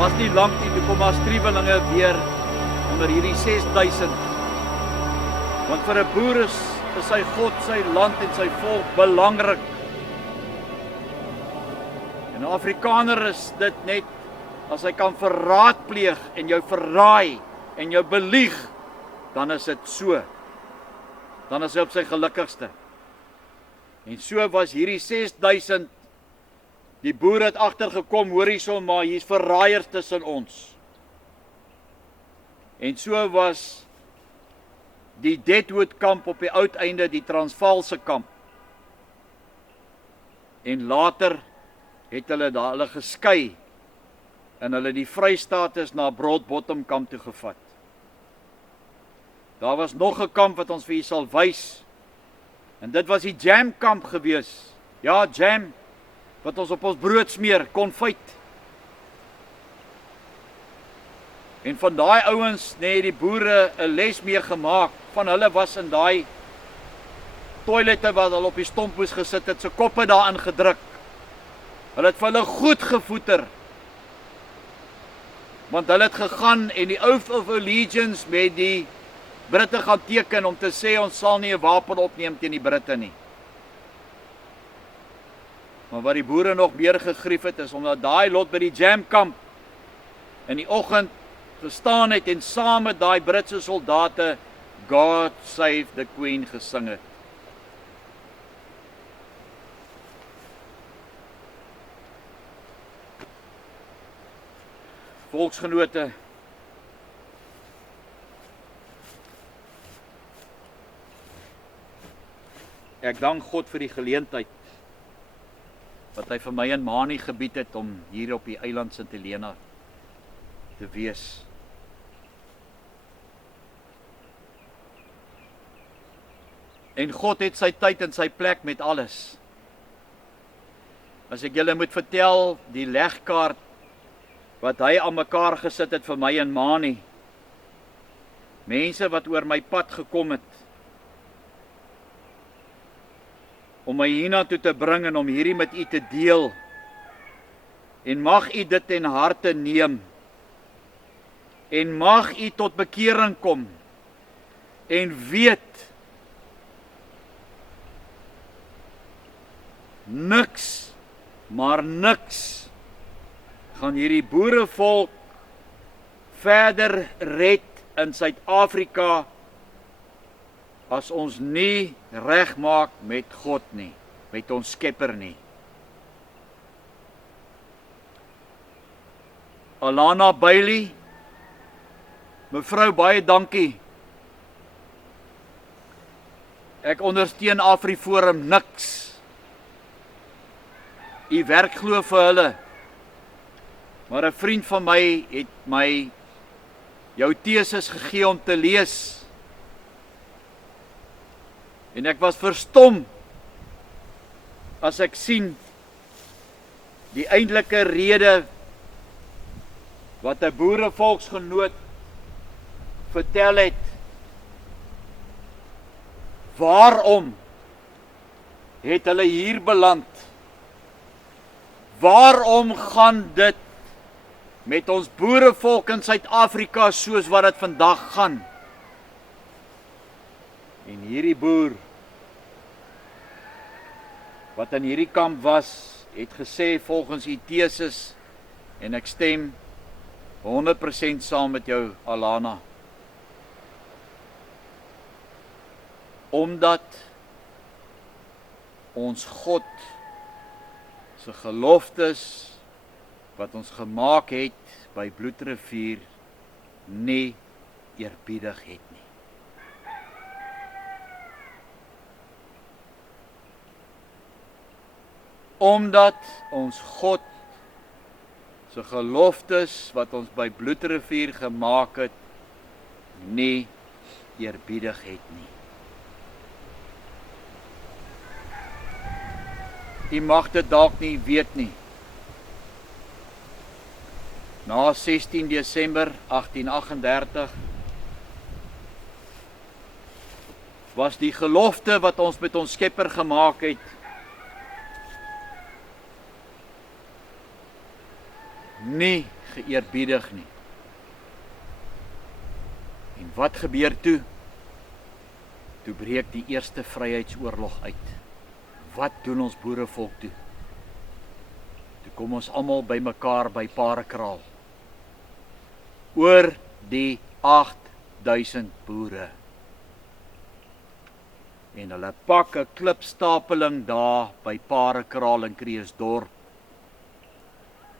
was nie lank nie, toe kom daar striwelinge weer onder hierdie 6000. Want vir 'n boer is sy God, sy land en sy volk belangrik. En 'n Afrikaner is dit net as hy kan verraad pleeg en jou verraai en jou belieg, dan is dit so. Dan is hy op sy gelukkigste. En so was hierdie 6000. Die boer het agtergekom, hoor hierson, maar hier's verraaiers tussen ons. En so was die Deadwood kamp op die uiteinde die Transvaalse kamp. En later het hulle geskei en hulle die Vrystaaters na Broadbottom kamp toe gevat. Daar was nog 'n kamp wat ons vir julle sal wys. En dit was die jam kamp gewees. Ja, jam wat ons op ons brood smeer, konfyt. En van daai ouens, nee, die boere 'n les mee gemaak. Van hulle was in daai toilette wat hulle op die stomp moes gesit het, se koppe daarin gedruk. Hulle het vir hulle goed gevoeter. Want hulle het gegaan en die Oath of Allegiance met die Britte gaan teken om te sê ons sal nie 'n wapen opneem teen die Britte nie. Maar wat die boere nog meer gegrief het, is omdat daai lot by die jamkamp in die oggend gestaan het en saam met daai Britse soldate God Save the Queen gesing het. Volksgenote, ek dank God vir die geleentheid wat hy vir my en Mani gebied het om hier op die eiland Sint Helena te wees. En God het sy tyd en sy plek met alles. As ek julle moet vertel, die legkaart wat hy aan mekaar gesit het vir my en Mani, mense wat oor my pad gekom het, om my hiernatoe te bring en om hierdie met u te deel, en mag u dit in harte neem, en mag u tot bekering kom, en weet, niks, maar niks, gaan hierdie boerevolk verder red in Suid-Afrika as ons nie regmaak met God nie, met ons Skepper nie. Alana Bailey, mevrou, baie dankie. Ek ondersteun AfriForum niks. U werk glo vir hulle. Maar 'n vriend van my het my jou teses gegee om te lees. En ek was verstom as ek sien die eintlike rede wat 'n boerevolksgenoot vertel het. Waarom het hulle hier beland? Waarom gaan dit met ons boerevolk in Suid-Afrika soos wat dit vandag gaan? En hierdie boer wat in hierdie kamp was, het gesê volgens die teses, en ek stem 100% saam met jou, Alana. Omdat ons God se geloftes wat ons gemaak het by Bloedrivier nie eerbiedig het nie. Omdat ons God se geloftes wat ons by Bloedrivier gemaak het nie eerbiedig het nie. U mag dit dalk nie weet nie. Na 16 Desember 1838 was die gelofte wat ons met ons Skepper gemaak het nie geëerbiedig nie. En wat gebeur toe? Toe breek die eerste vryheidsoorlog uit. Wat doen ons boerevolk toe? Toe kom ons almal bymekaar by Parekraal. Oor die 8000 boere. En hulle pak 'n klipstapeling daar by Parekraal in Kreeusdorp.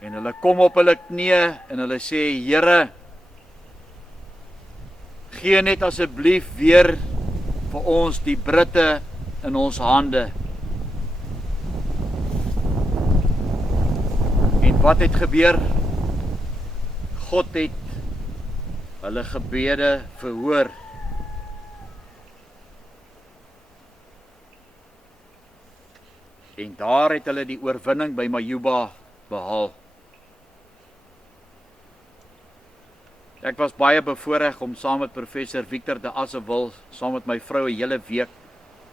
En hulle kom op hulle knieë en hulle sê, Here, gee net asseblief weer vir ons die Britte in ons hande. En wat het gebeur? God het hulle gebede verhoor. En daar het hulle die oorwinning by Majuba behaal. Ek was baie bevoorreg om saam met professor Victor de Assewil, saam met my vrou 'n hele week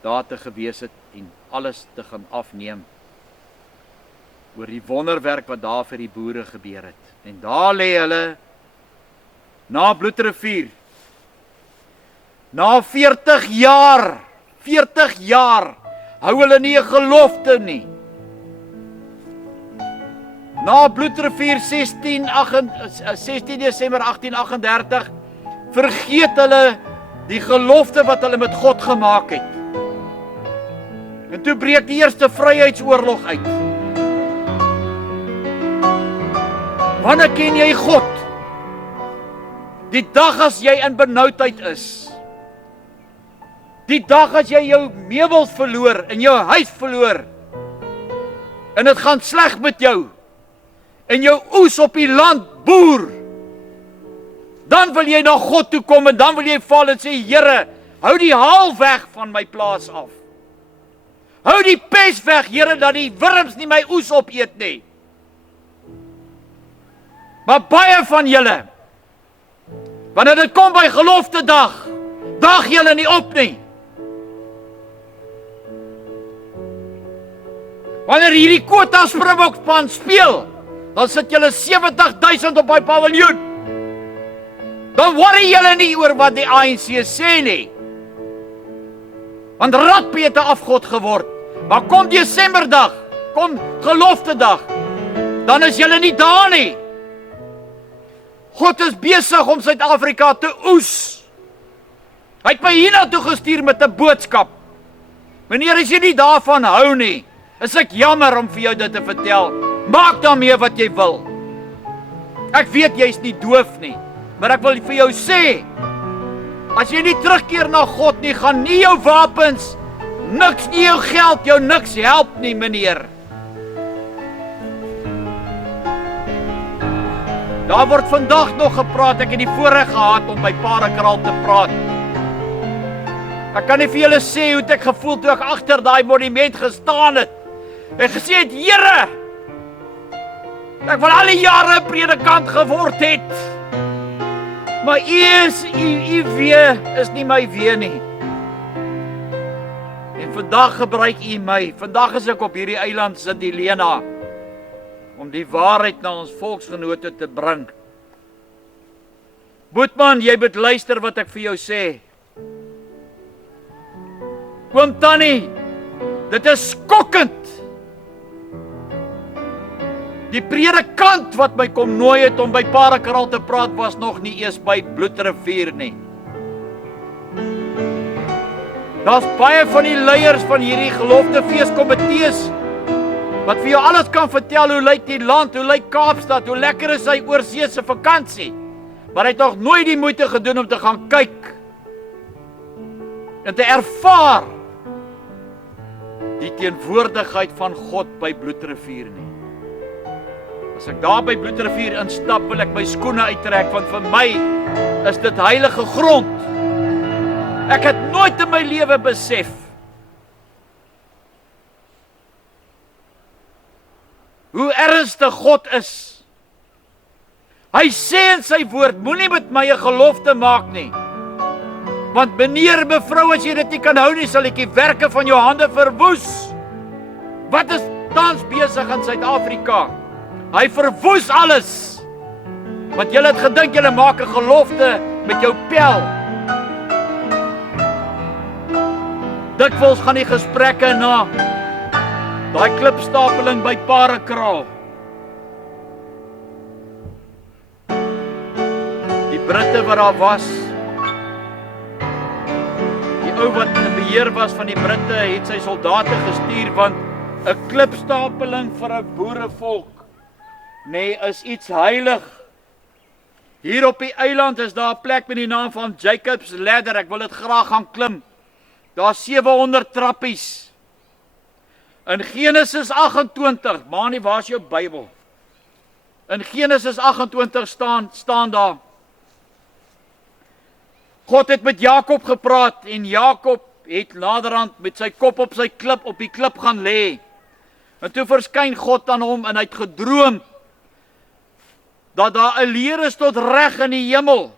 daar te gewees het en alles te gaan afneem oor die wonderwerk wat daar vir die boere gebeur het. En daar lê hulle na Bloedrivier. Na 40 jaar hou hulle nie 'n gelofte nie. Na Bloedrivier 16 Desember 1838 vergeet hulle die gelofte wat hulle met God gemaak het. En toe breek die eerste vryheidsoorlog uit. Wanneer ken jy God? Die dag as jy in benoudheid is. Die dag as jy jou meubels verloor en jou huis verloor. En dit gaan sleg met jou. En jou oes op die land boer. Dan wil jy na God toe kom en dan wil jy val en sê, Here, hou die haal weg van my plaas af. Hou die pes weg, Here, dat die wurms nie my oes opeet nie. Maar baie van julle, wanneer dit kom by gelofte dag, daag julle nie op nie. Wanneer hierdie Kota Springbokspan speel, dan sit julle 70,000 op die paviljoen. Dan worry julle nie oor wat die ANC sê nie. Want rugby het 'n afgod geword. Maar kom Desemberdag, kom geloftedag, dan is julle nie daar nie. God is besig om Suid-Afrika te oes. Hy het my hiernatoe gestuur met 'n boodskap. Meneer, as jy nie daarvan hou nie, is ek jammer om vir jou dit te vertel. Maak daarmee wat jy wil. Ek weet jy's nie doof nie, maar ek wil vir jou sê, as jy nie terugkeer na God nie, gaan nie jou wapens, niks, nie jou geld, jou niks help nie, meneer. Daar word vandag nog gepraat, ek het die voorreg gehad om by Parakraal te praat. Ek kan nie vir julle sê hoe ek gevoel toe ek agter daai monument gestaan het en gesê het, Here, ek wil al die jare 'n predikant geword het, maar u wee is nie my wee nie. En vandag gebruik u my. Vandag is ek op hierdie eiland Sint-Helena om die waarheid na ons volksgenote te bring. Boetman, jy moet luister wat ek vir jou sê. Oom Tannie, dit is skokkend. Die predikant wat my kom nooi het om by Parakraal te praat, was nog nie eers by Bloedrivier nie. Daar's baie van die leiers van hierdie geloftefeeskomitees wat vir jou alles kan vertel hoe lyk die land, hoe lyk Kaapstad, hoe lekker is sy oorseese vakansie. Maar hy het nog nooit die moeite gedoen om te gaan kyk en te ervaar die teenwoordigheid van God by Bloedrivier nie. As ek daar by Bloedrivier instap, wil ek my skoene uittrek, want vir my is dit heilige grond. Ek het nooit in my lewe besef hoe ernstig God is. Hy sê in sy woord, moenie met my 'n gelofte maak nie. Want meneer, mevrou, as jy dit nie kan hou nie, sal ek die werke van jou hande verwoes. Wat is tans besig in Suid-Afrika? Hy verwoes alles. Want julle het gedink julle maak 'n gelofte met jou pel. Dikwels gaan die gesprekke na daai klipstapeling by Parakraal. Die Britte wat daar was, die ou wat in beheer was van die Britte, het sy soldate gestuur, want 'n klipstapeling vir 'n boerevolk, nee, is iets heilig. Hier op die eiland is daar 'n plek met die naam van Jacob's Ladder, ek wil dit graag gaan klim. Daar's 700 trappies. In Genesis 28, Manie, waar is jou Bybel? In Genesis 28 staan daar, God het met Jakob gepraat en Jakob het naderhand met sy kop op sy klip, op die klip gaan lê. En toe verskyn God aan hom en hy het gedroom dat daar 'n leer is tot reg in die hemel.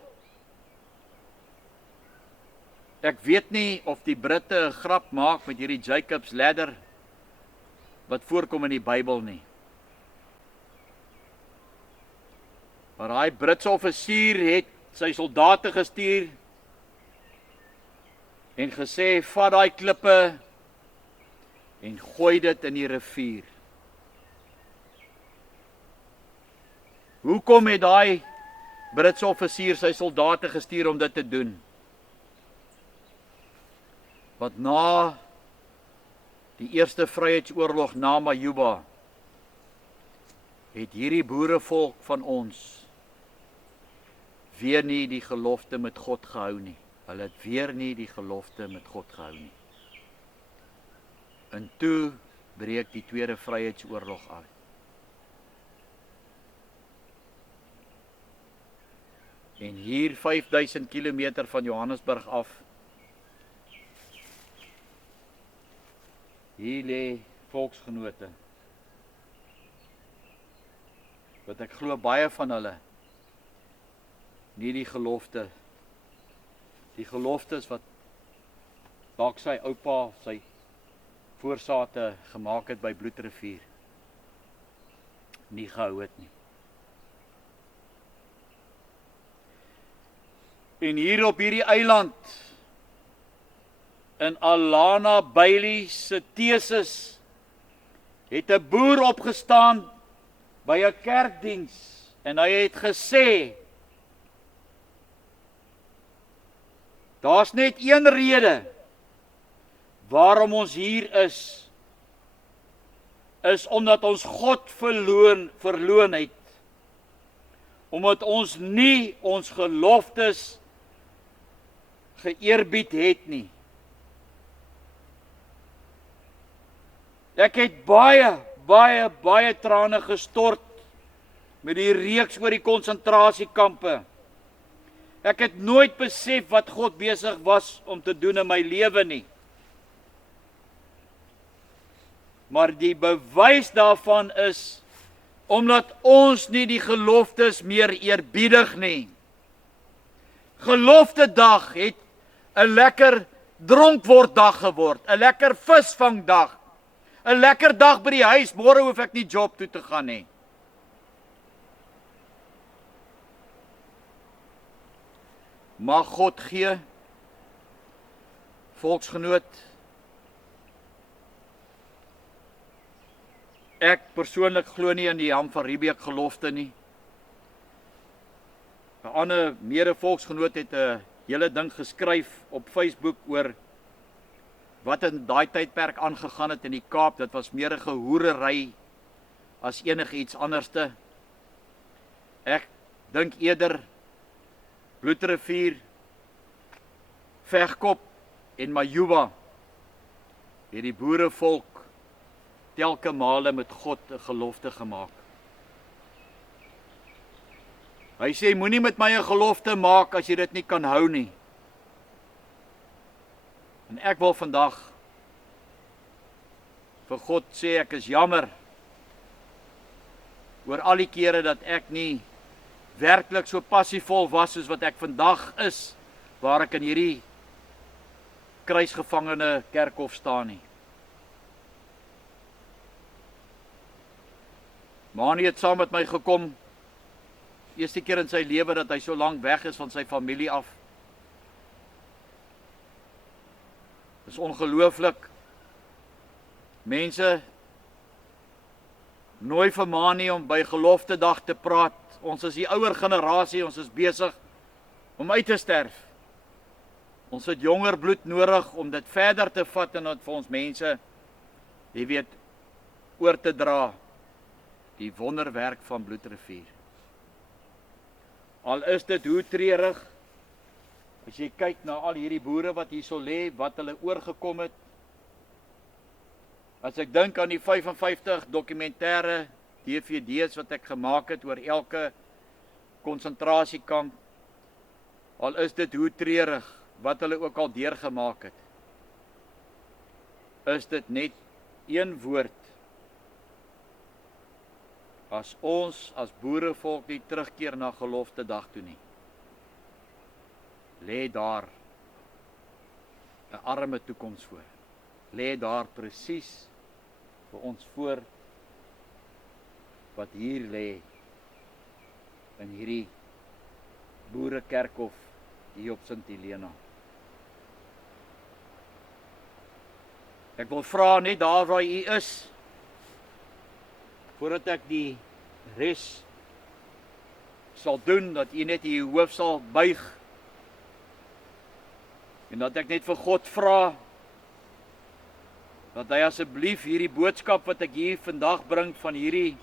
Ek weet nie of die Britte 'n grap maak met hierdie Jacob's ladder wat voorkom in die Bybel nie. Maar daai Britse offisier het sy soldate gestuur en gesê, vat daai klippe en gooi dit in die rivier. Hoekom het daai Britse offisier sy soldate gestuur om dit te doen? Want na die eerste vryheidsoorlog na Majuba het hierdie boerevolk van ons weer nie die gelofte met God gehou nie. Hulle het weer nie die gelofte met God gehou nie. En toe breek die tweede vryheidsoorlog uit. En hier 5000 kilometer van Johannesburg af, hier lê volksgenote, wat ek glo baie van hulle nie die geloftes wat dalk sy oupa, sy voorsate gemaak het by Bloedrivier, nie gehou het nie. En hier op hierdie eiland, in Alana Bailey se teses, het 'n boer opgestaan by 'n kerkdiens en hy het gesê, daar's net een rede waarom ons hier is omdat ons God verloon het, omdat ons nie ons geloftes geëerbied het nie. Ek het baie trane gestort met die reeks oor die konsentrasiekampe. Ek het nooit besef wat God besig was om te doen in my lewe nie. Maar die bewys daarvan is, omdat ons nie die geloftes meer eerbiedig nie. Geloftedag het 'n lekker dronkworddag geword, 'n lekker visvangdag, 'n lekker dag by die huis, môre hoef ek nie job toe te gaan nie. Mag God gee, volksgenoot, ek persoonlik glo nie in die Jan van Riebeeck gelofte nie. 'n Ander mede-volksgenoot het 'n hele ding geskryf op Facebook oor wat in daai tydperk aangegaan het in die Kaap. Dit was meer 'n gehoerery as enige iets anderste. Ek dink eerder Bloedrivier, Vegkop en Majuba het die boerevolk telke male met God 'n gelofte gemaak. Hy sê, moenie met my 'n gelofte maak as jy dit nie kan hou nie. En ek wil vandag vir God sê, ek is jammer oor al die kere dat ek nie werklik so passievol was soos wat ek vandag is, waar ek in hierdie kruisgevangene kerkhof staan nie. Manie het saam met my gekom, eerste keer in sy lewe dat hy so lank weg is van sy familie af. Dis ongelooflik. Mense, nooi vir Manie om by geloftedag te praat. Ons is die ouer generasie, ons is besig om uit te sterf. Ons het jonger bloed nodig om dit verder te vat en dit vir ons mense, jy weet, oor te dra. Die wonderwerk van Bloedrivier. Al is dit hoe treurig, as jy kyk na al hierdie boere wat hier so lê, wat hulle oorgekom het. As ek dink aan die 55 dokumentêre DVD's wat ek gemaak het oor elke konsentrasiekamp, al is dit hoe treurig, wat hulle ook al deurgemaak het, is dit net een woord as ons as boerevolk nie terugkeer na gelofte dag toe nie, lê daar 'n arme toekoms voor. Lê daar presies vir ons voor wat hier lê in hierdie boerekerkhof hier op Sint Helena. Ek wil vra net daar waar u is, voordat ek die res sal doen, dat u net u hoof sal buig, en dat ek net vir God vra, dat hy asseblief hierdie boodskap wat ek hier vandag bring van hierdie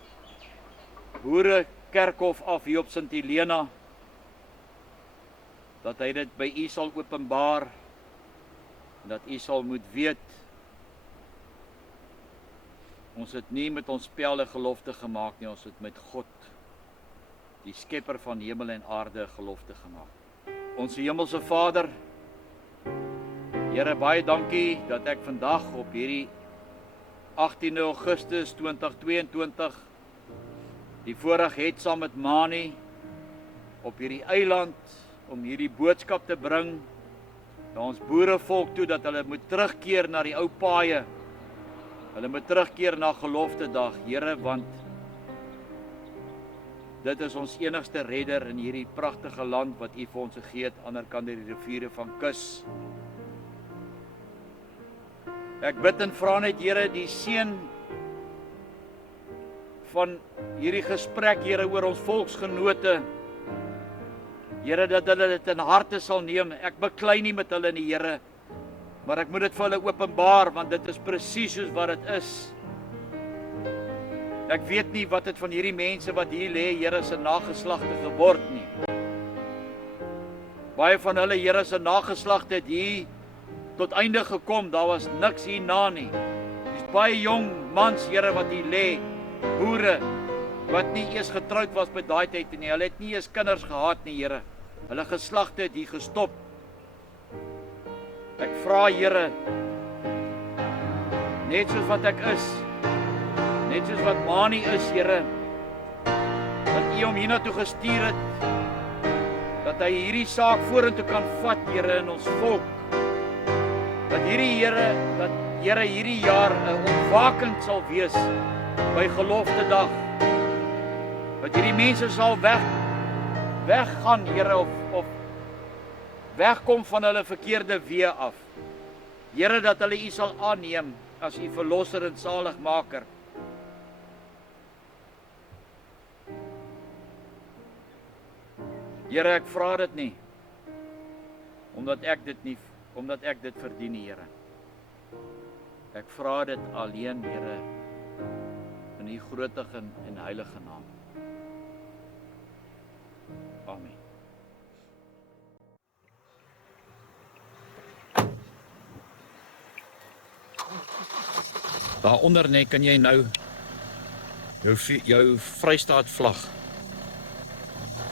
boerekerkhof af hier op Sint Helena, dat hy dit by u sal openbaar, en dat u sal moet weet, ons het nie met ons spel 'n gelofte gemaak nie, ons het met God, die skepper van hemel en aarde, 'n gelofte gemaak. Ons hemelse Vader, Here, baie dankie dat ek vandag op hierdie 18 Augustus 2022 die voorreg het saam met Mani op hierdie eiland om hierdie boodskap te bring na ons boerevolk toe, dat hulle moet terugkeer na die ou paaie. Hulle moet terugkeer na gelofte dag, Here, want dit is ons enigste redder in hierdie pragtige land wat u vir ons gegee het, aan die ander kant die riviere van kus. Ek bid en vra net, Here, die seën van hierdie gesprek, Here, oor ons volksgenote, Here, dat hulle dit in harte sal neem. Ek beklei nie met hulle nie, Here, maar ek moet dit vir hulle openbaar, want dit is presies soos wat dit is. Ek weet nie wat het van hierdie mense wat hier lê, Here, se nageslagte geword nie. Baie van hulle, Here, se nageslagte het hier tot einde gekom, daar was niks hierna nie. Dis baie jong mans, Here, wat hier lê, boere, wat nie eers getroud was met daai tyd nie, hulle het nie eers kinders gehad nie, Here. Hulle geslagte het hier gestop. Ek vra, Here, net soos wat ek is, net soos wat Mani is, Here, dat u hom hiernatoe gestuur het, dat hy hierdie saak vorentoe kan vat, Here, in ons volk. Dat hierdie Here, dat Here hierdie jaar 'n ontwaking sal wees by gelofte dag. Dat hierdie mense sal weggaan, Here, of wegkom van hulle verkeerde weë af. Here, dat hulle u sal aanneem as u verlosser en saligmaker. Here, ek vra dit nie omdat ek dit verdien, Here. Ek vra dit alleen, Here, in u grootige en heilige naam. Amen. Daaronder net kan jy nou jou Vrystaat vlag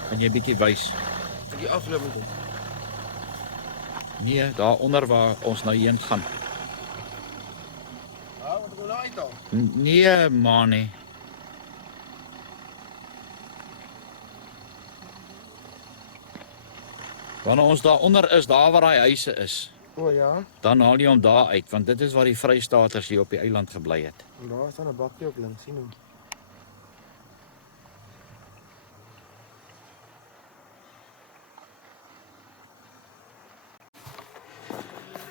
kan jy bietjie wys. Vir die afloop moet doen. Nee, daaronder waar ons nou heen gaan. Ja, want ek wil nou uithaal. Nee, Mani. Wanneer ons daaronder is, daar waar die huise is, O ja, dan haal jy hom daar uit, want dit is waar die Vrystaaters hier op die eiland gebly het. en daar staan 'n bakkie op links, sien hom.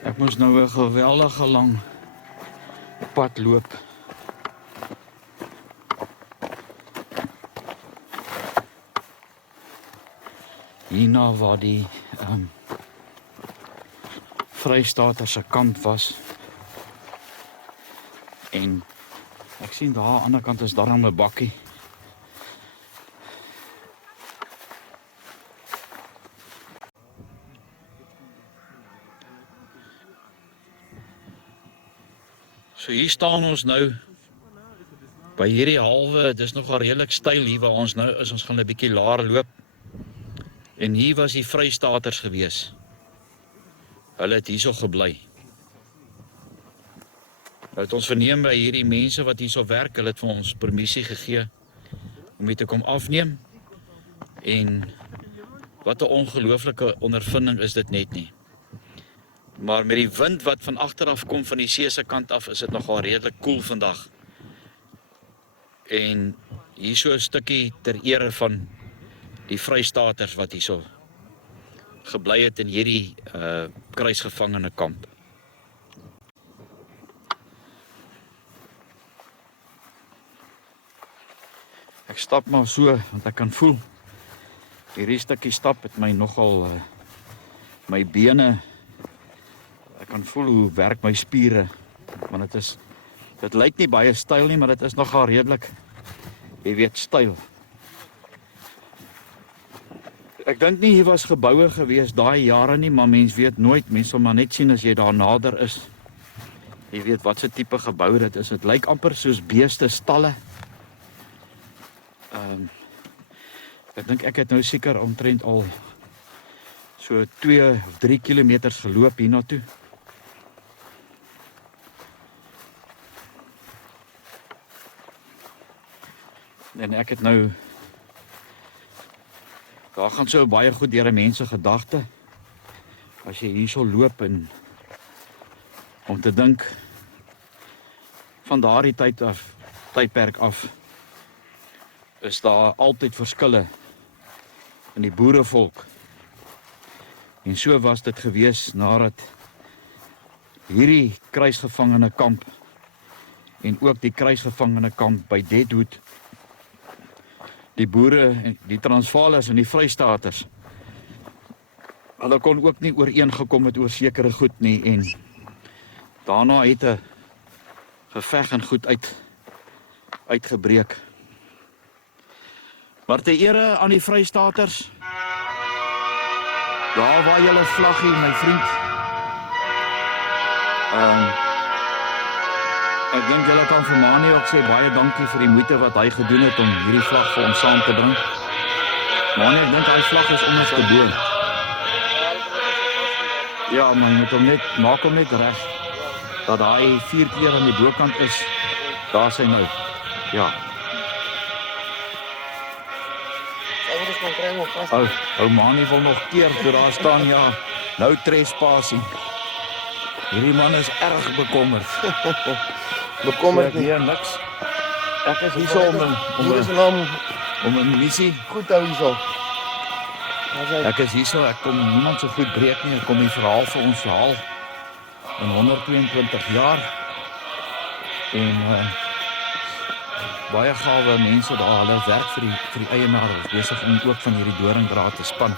Ek moes nou 'n geweldige lang pad loop. Hierna waar die Vrystaaters se kant was. En ek sien daar aan die ander kant is daar 'n bakkie. So hier staan ons nou by hierdie halwe, dis nogal redelik styl hier waar ons nou is, ons gaan 'n bietjie laer loop. En hier was die Vrystaaters gewees. Hulle het hierso gebly. Hulle het ons verneem by hierdie mense wat hierso werk, hulle het vir ons permissie gegee om dit te kom afneem. En wat 'n ongelooflike ondervinding is dit net nie. Maar met die wind wat van agteraf kom van die see se kant af, is dit nogal redelik koel vandag. En hier so 'n stukkie ter ere van die Vrystaaters wat hierso gebly het in hierdie kruisgevangene kamp. Ek stap maar so, want ek kan voel, hierdie stukkie stap het my nogal, my bene, ek kan voel hoe werk my spiere, want dit lyk nie baie styl nie, maar dit is nogal redelik, jy weet, styl. Ek dink nie hier was geboue gewees daai jare nie, maar mens weet nooit, mens sal maar net sien as jy daar nader is. Jy weet wat se tipe gebou dit is, dit lyk amper soos beeste stalle. Ek dink ek het nou seker omtrent al so 2 of 3 kilometers geloop hiernatoe. En ek het nou, daar gaan so baie goed deur 'n mens se gedagte, as jy hierso loop en om te dink, van daardie tydperk af, is daar altyd verskille in die boerevolk. En so was dit gewees nadat hierdie kruisgevangene kamp en ook die kruisgevangene kamp by Deadwood, die boere, die Transvaalers en die Vrystaaters, hulle kon ook nie ooreengekom het oor sekere goed nie, en daarna het 'n geveg en goed uitgebreek. Maar te ere aan die Vrystaaters, daar waar julle vlaggie, my vriend. Ek dink julle kan vir Mani ook sê baie dankie vir die moeite wat hy gedoen het om hierdie vlag vir ons saam te bring. Mani, ek dink hy vlag is onder te boon. Ja, maar jy moet hom net, maak hom net reg, dat hy 4 keer aan die bokant is, daar is hy nou, ja. Ou Mani wil nog keer, toe daar staan, ja, nou trespassing. Hierdie man is erg bekommerd. Bekommerd nie. Nee, niks. Ek is hierso om 'n missie. Goed hou hierso. Ek is hierso, ek kom niemand so goed breek nie, ek kom die verhaal vir ons verhaal in 122 jaar. En baie gawe mense daar, hulle werk vir die eienaar, is besig om ook van hierdie doringdraad te span.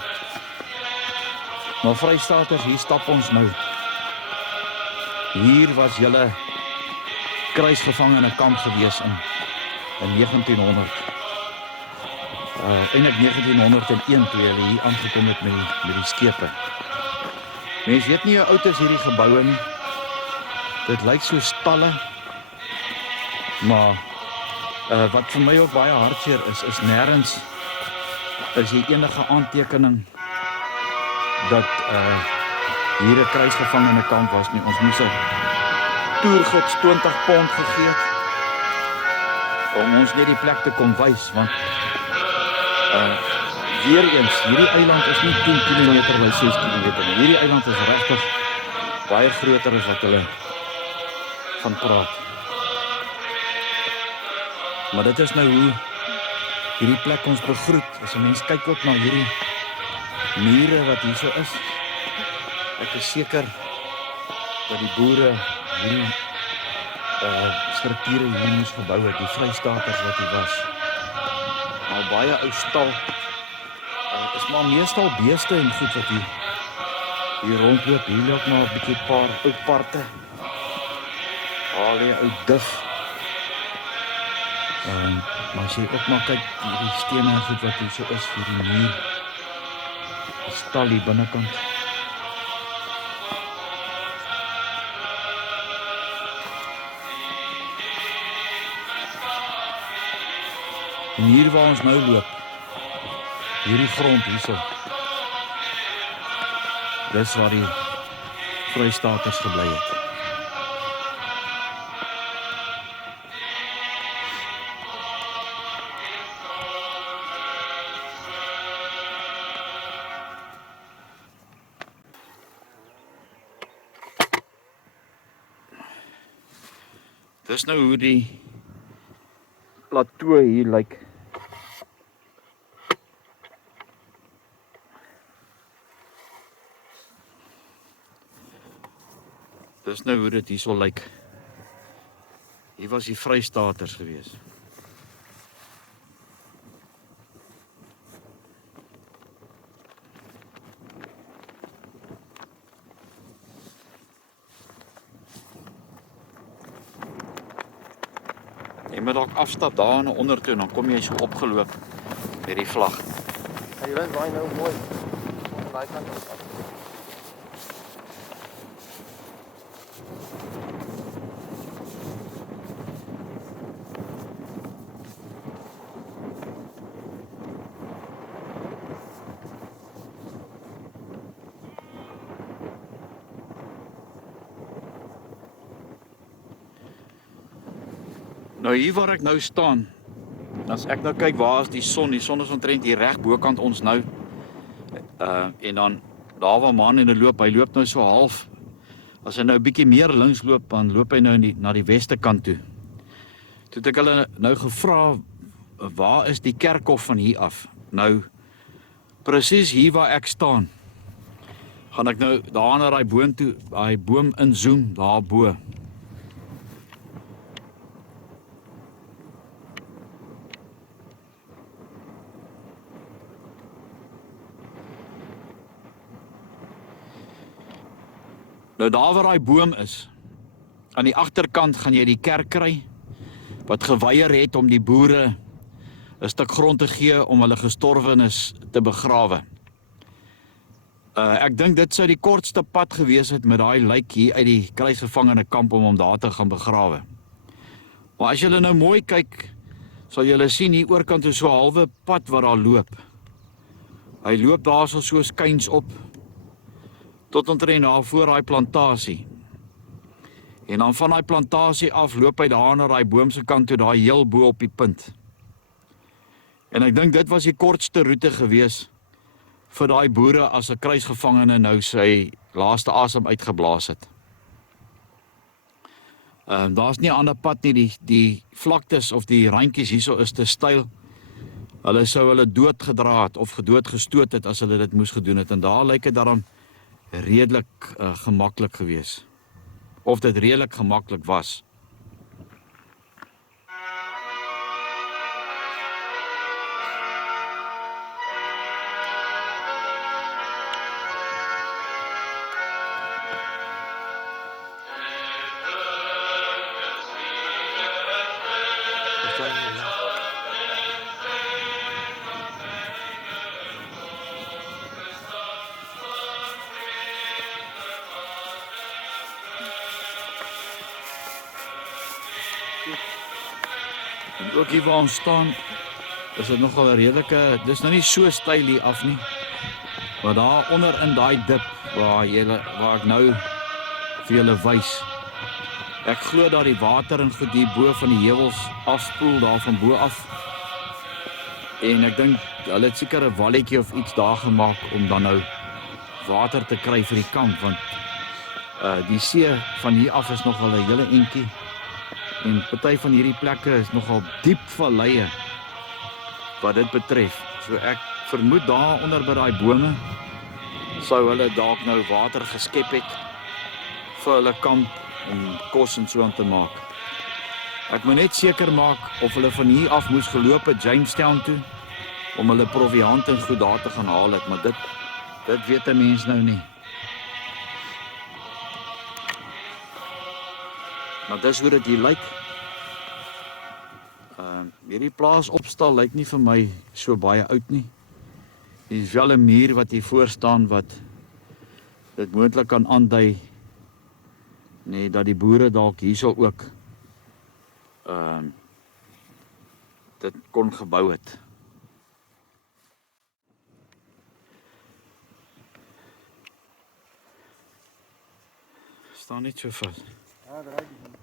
Maar Vrystaaters, hier stap ons nou. Hier was julle kruisgevangene kamp gewees in 1900. Eintlik 1901 toe hulle hier aangekom het met die skepe. Mens weet nie hoe oud is hierdie geboue nie. Dit lyk so stalle. Maar wat vir my ook baie hartseer is nêrens is hier enige aantekening dat hier 'n kruisgevangene kamp was nie. Ons moes 'n toergids 20 pond gegee het om ons net die plek te kom wys, want weer eens, hierdie eiland is nie 10 km by 6 km nie. Hierdie eiland is regtig baie groter as wat hulle van praat. Maar dit is nou hoe hierdie plek ons begroet. As 'n mens kyk ook na hierdie mure wat hier so is, ek is seker dat die boere hierdie strukture hier moes gebou het, die Vrystaaters wat hier was. Nou baie ou stal, is maar meestal beeste en goed wat hier rondloop. Hier loop maar 'n bietjie paar ou parte. Daar lê ou duf. Maar as jy ook maar kyk, hierdie stene en goed wat hier so is, vir die muur, die stal hier binnekant. En hier waar ons nou loop, hierdie grond hierso, dis waar die Vrystaaters gebly het. Dis nou hoe die plateau hier lyk. Dis nou hoe dit hierso lyk. Hier was die Vrystaaters gewees. Jy moet dalk afstap daar na onder toe, dan kom jy so opgeloop met die vlag. Jy ry baie nou mooi. Van daai kant af. Nou hier waar ek nou staan, as ek nou kyk waar is die son is omtrent hier reg bokant ons nou. En dan daar waar man en hy loop nou so half. As hy nou 'n bietjie meer links loop, dan loop hy nou na die weste kant toe. Toe het ek hulle nou gevra, waar is die kerkhof van hier af? Nou, presies hier waar ek staan, gaan ek nou daar na daai boom inzoom, daar bo. Nou daar waar daai boom is, aan die agterkant gaan jy die kerk kry, wat geweier het om die boere 'n stuk grond te gee om hulle gestorwenes te begrawe. Ek dink dit sou die kortste pad gewees het met daai lijk hier uit die kruisgevangene kamp om hom daar te gaan begrawe. Maar as julle nou mooi kyk, sal julle sien hier oorkant is so 'n halwe pad wat daar loop. Hy loop daar so skuins op, tot omtrent daar voor daai plantasie. En dan van daai plantasie af loop hy daar na daai boom se kant toe, daar heel bo op die punt. En ek dink dit was die kortste roete gewees vir daai boere as 'n kruisgevangene nou sy laaste asem uitgeblaas het. Daar's nie 'n ander pad nie, die vlaktes of die randjies hierso is te styl. Hulle sou hulle doodgedra het of gedoodgestoot het as hulle dit moes gedoen het. En daar lyk dit daarom redelik gemaklik gewees. Of dit redelik gemaklik was. En ook hier waar ons staan, is dit nogal 'n redelike, dis nou nie so styl hier af nie. Maar daar onder in daai dip waar ek nou vir julle wys. Ek glo dat die water en goed hier bo van die heuwels afspoel daar van bo af. En ek dink hulle het seker 'n walletjie of iets daar gemaak om dan nou water te kry vir die kamp, want die see van hier af is nogal 'n hele entjie. En party van hierdie plekke is nogal diep valleie wat dit betref. So ek vermoed daar onder by daai bome sou hulle dalk nou water geskep het vir hulle kamp om kos en so aan te maak. Ek moet net seker maak of hulle van hier af moes geloop het Jamestown toe om hulle proviant en goed daar te gaan haal het, maar dit weet 'n mens nou nie. Maar dis hoe dit hier lyk. Hierdie plaas opstal lyk nie vir my so baie oud nie. Hier is wel 'n muur wat hier voor staan wat dit moontlik kan aandui nee dat die boere dalk hierso ook dit kon gebou het. Staan net so vas. Ja, draai die.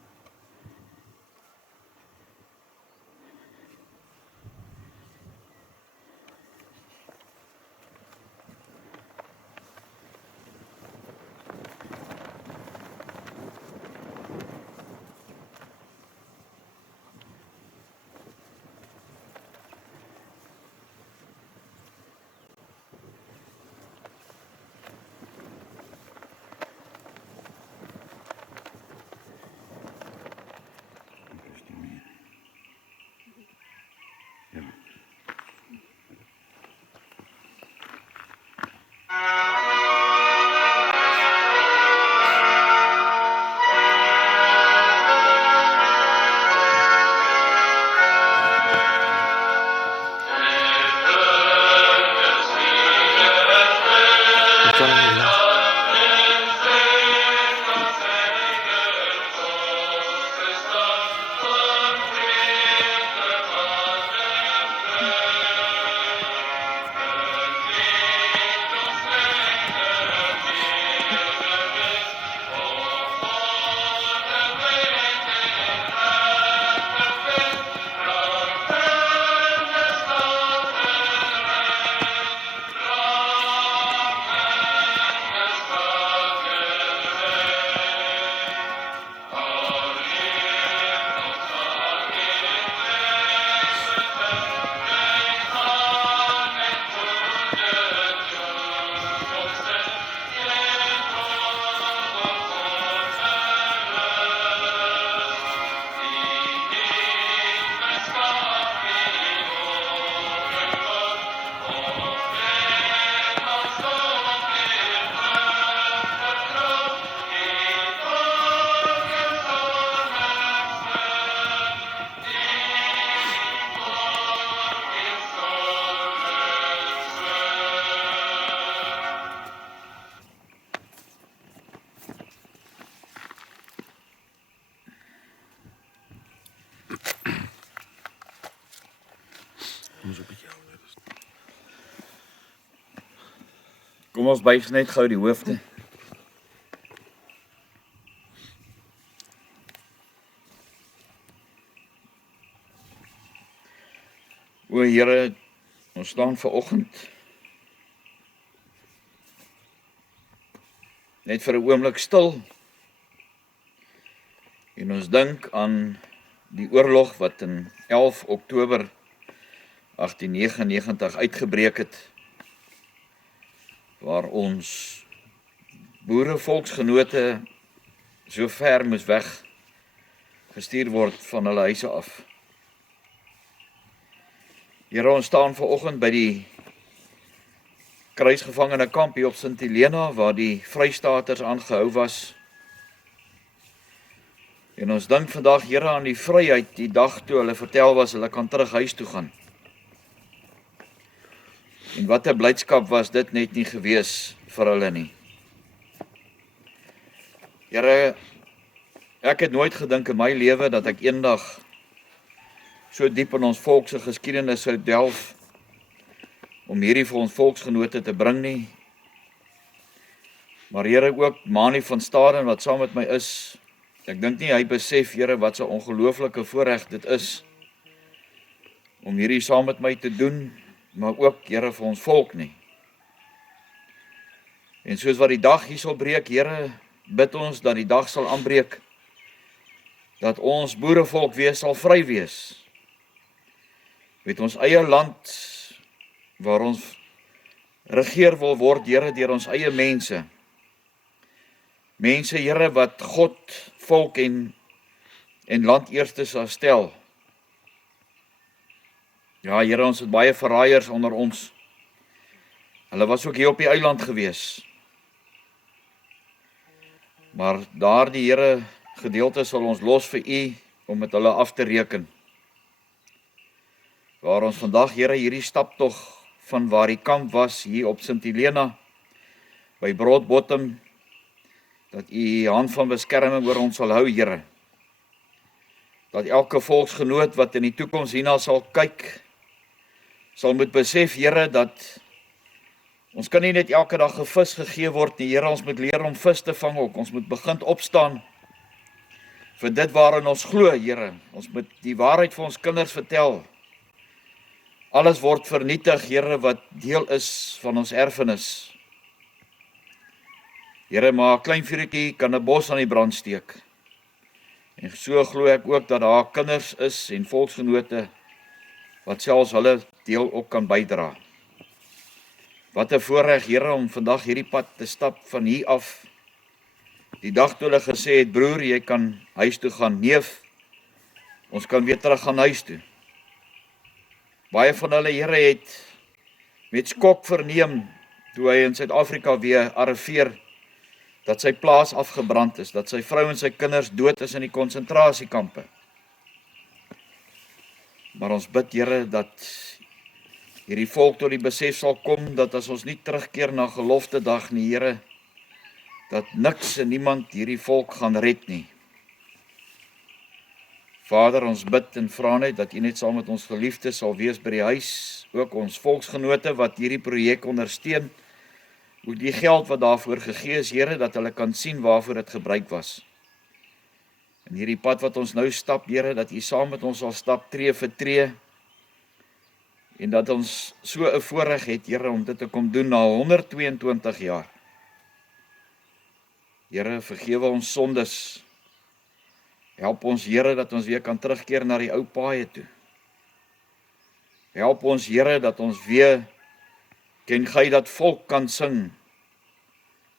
Kom ons buig net gou die hoofde. O Here, ons staan vanoggend net vir 'n oomblik stil en ons dink aan die oorlog wat in 11 Oktober 1899 uitgebreek het, waar ons boerevolksgenote so ver moes weg gestuur word van hulle huise af. Here, ons staan vanoggend by die kruisgevangene kamp hier op Sint Helena, waar die Vrystaaters aangehou was. En ons dink vandag, Here, aan die vryheid, die dag toe hulle vertel was, hulle kan terug huis toe gaan. En wat 'n blydskap was dit net nie gewees vir hulle nie. Here, ek het nooit gedink in my lewe dat ek eendag so diep in ons volk se geskiedenis sou delf om hierdie vir ons volksgenote te bring nie. Maar Here, ook Manie van Staden wat saam met my is, ek dink nie hy besef, Here, wat so 'n ongelooflike voorreg dit is om hierdie saam met my te doen, maar ook, Here, vir ons volk nie. En soos wat die dag hier sal breek, Here, bid ons dat die dag sal aanbreek, dat ons boerevolk weer sal vry wees. Met ons eie land, waar ons regeer wil word, Here, deur ons eie mense. Mense, Here, wat God, volk en land eerste sal stel. Ja, Here, ons het baie verraaiers onder ons. Hulle was ook hier op die eiland gewees. Maar daardie, Here, gedeelte sal ons los vir U, om met hulle af te reken. Waar ons vandag, Here, hierdie staptog van waar die kamp was, hier op Sint Helena, by Broadbottom, dat U hand van beskerming oor ons sal hou, Here. Dat elke volksgenoot wat in die toekoms hierna sal kyk, sal moet besef, Here, dat ons kan nie net elke dag 'n vis gegee word nie, Here, ons moet leer om vis te vang ook, ons moet begin opstaan vir dit waarin ons glo, Here. Ons moet die waarheid vir ons kinders vertel. Alles word vernietig, Here, wat deel is van ons erfenis. Here, maar 'n klein vuurtjie kan 'n bos aan die brand steek. En so glo ek ook dat daar kinders is en volksgenote wat selfs hulle deel ook kan bydra. Wat 'n voorreg, Here, om vandag hierdie pad te stap van hier af. Die dag toe hulle gesê het, broer, jy kan huis toe gaan, neef, ons kan weer terug gaan huis toe. Baie van hulle, Here, het met skok verneem, toe hy in Suid-Afrika weer arriveer, dat sy plaas afgebrand is, dat sy vrou en sy kinders dood is in die konsentrasiekampe. Maar ons bid, Here, dat hierdie volk tot die besef sal kom, dat as ons nie terugkeer na gelofte dag nie, Here, dat niks en niemand hierdie volk gaan red nie. Vader, ons bid en vra net dat U net saam met ons geliefdes sal wees by die huis, ook ons volksgenote wat hierdie projek ondersteun, ook die geld wat daarvoor gegee is, Here, dat hulle kan sien waarvoor dit gebruik was. En hierdie pad wat ons nou stap, Here, dat U saam met ons sal stap, tree vir tree, en dat ons so 'n voorreg het, Here, om dit te kom doen na 122 jaar. Here, vergewe ons sondes. Help ons, Here, dat ons weer kan terugkeer na die ou paaie toe. Help ons, Here, dat ons weer ken Gij dat volk kan sing,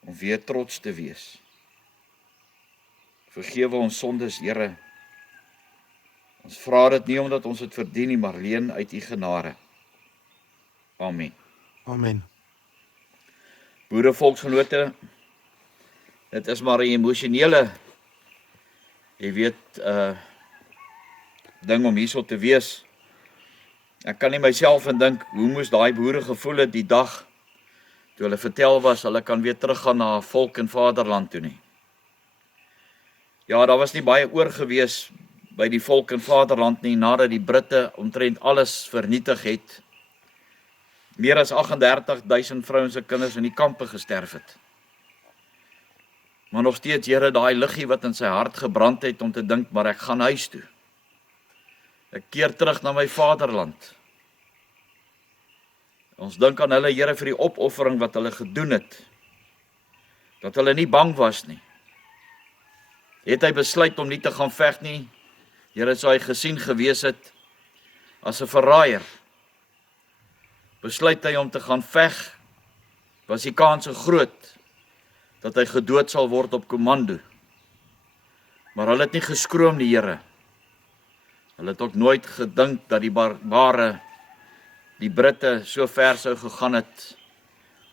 om weer trots te wees. Vergewe ons sondes, Here. Ons vra dit nie omdat ons dit verdien nie, maar leen uit U genade. Amen. Amen. Boerevolksgenote, dit is maar 'n emosionele, jy weet, ding om hierso te wees. Ek kan nie myself en dink, hoe moes daai boere gevoel het die dag, toe hulle vertel was, hulle kan weer teruggaan na volk en vaderland toe nie. Ja, daar was nie baie oor gewees by die volk en vaderland nie, nadat die Britte omtrent alles vernietig het. meer as 38.000 vrouens en kinders in die kampe gesterf het. Maar nog steeds, Here, daai liggie wat in sy hart gebrand het om te dink, maar ek gaan huis toe. Ek keer terug na my vaderland. Ons dink aan hulle, Here, vir die opoffering wat hulle gedoen het. Dat hulle nie bang was nie. Het hy besluit om nie te gaan veg nie? Here, sou hy gesien gewees het as 'n verraaier. Besluit hy om te gaan veg, was die kans groot dat hy gedood sal word op kommando. Maar hulle het nie geskroom nie, Here. Hulle het ook nooit gedink dat die barbare, die Britte so ver sou gegaan het